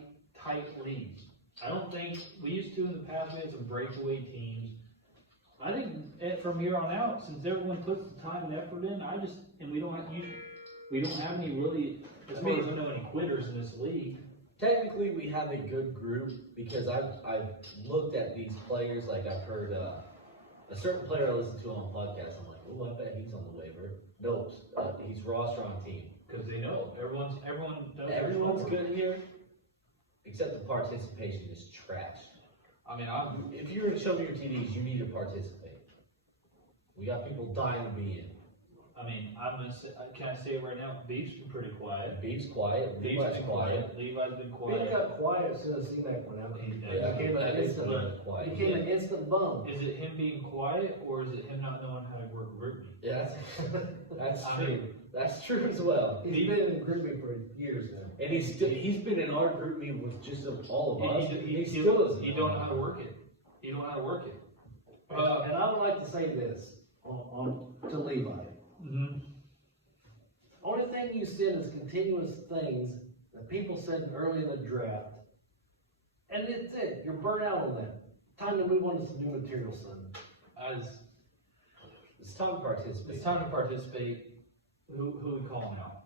leagues. I don't think, we used to in the past, we had some breakaway teams. I think from here on out, since everyone puts the time and effort in, and we don't have any really, as far as I know, any quitters in this league. Technically, we have a good group because I've looked at these players. Like I've heard a certain player I listen to on podcasts. I'm like, oh, I bet he's on the waiver. Nope, he's roster on team. Cause they know, everyone knows. Everyone's good here, except the participation is trash. I mean, If you're gonna show me your TDs, you need to participate. We got people dying to be in. I'm gonna say, can I say it right now? Beef's been pretty quiet. Beef's quiet, Beef's Levi's been quiet. Levi's been He quiet. got quiet as soon as C-Mac went out. He- Yeah, Became an that is instant, quiet. became an instant bum. Is it him being quiet, or is it him not knowing how to work GroupMe? Yeah, that's I true. mean- That's true as well. He's been in grouping for years now. And he's been in our group meeting with just all of us. He still doesn't. He don't know how to work it. He don't know how to work it. And I would like to say this to Levi. Only thing you said is continuous things that people said early in the draft. And it's it. You're burnt out on that. Time to move on to some new material, son. It's time to participate. It's time to participate. Who we calling out?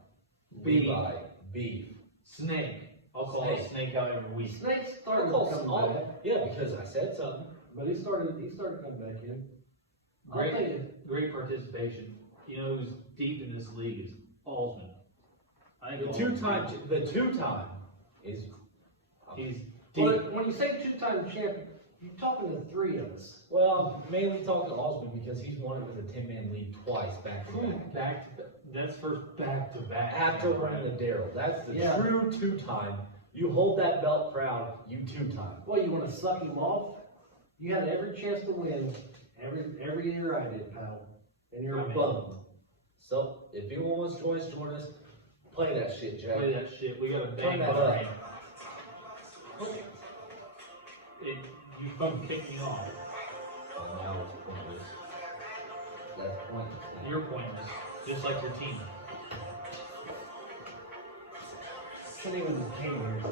Levi, Beef. Snake. I'll call Snake out every week. Snake started Call coming all- back, Yeah, because I said something. but he started coming back in. I think it- Great participation. You know who's deep in this league is Alsman. I think The two-time is. He's deep. But when you say two-time champ, you're talking to three of us. Well, mainly talking to Osmond because he's won it with a 10-man lead twice back to back. That's first back to back. After running the Daryl, that's the Yeah. true two-time. You hold that belt proud, you two-time. What, you wanna suck him off? You had every chance to win, every year I did, pal, and you're I a mean- bum. So, if anyone wants to join us, play that shit, Jack. Play that shit. We got a Turn bang that behind. up. You fucking kicked me off. Oh, now it's pointless. That's pointless. You're pointless. Just like your team. Can't even came here.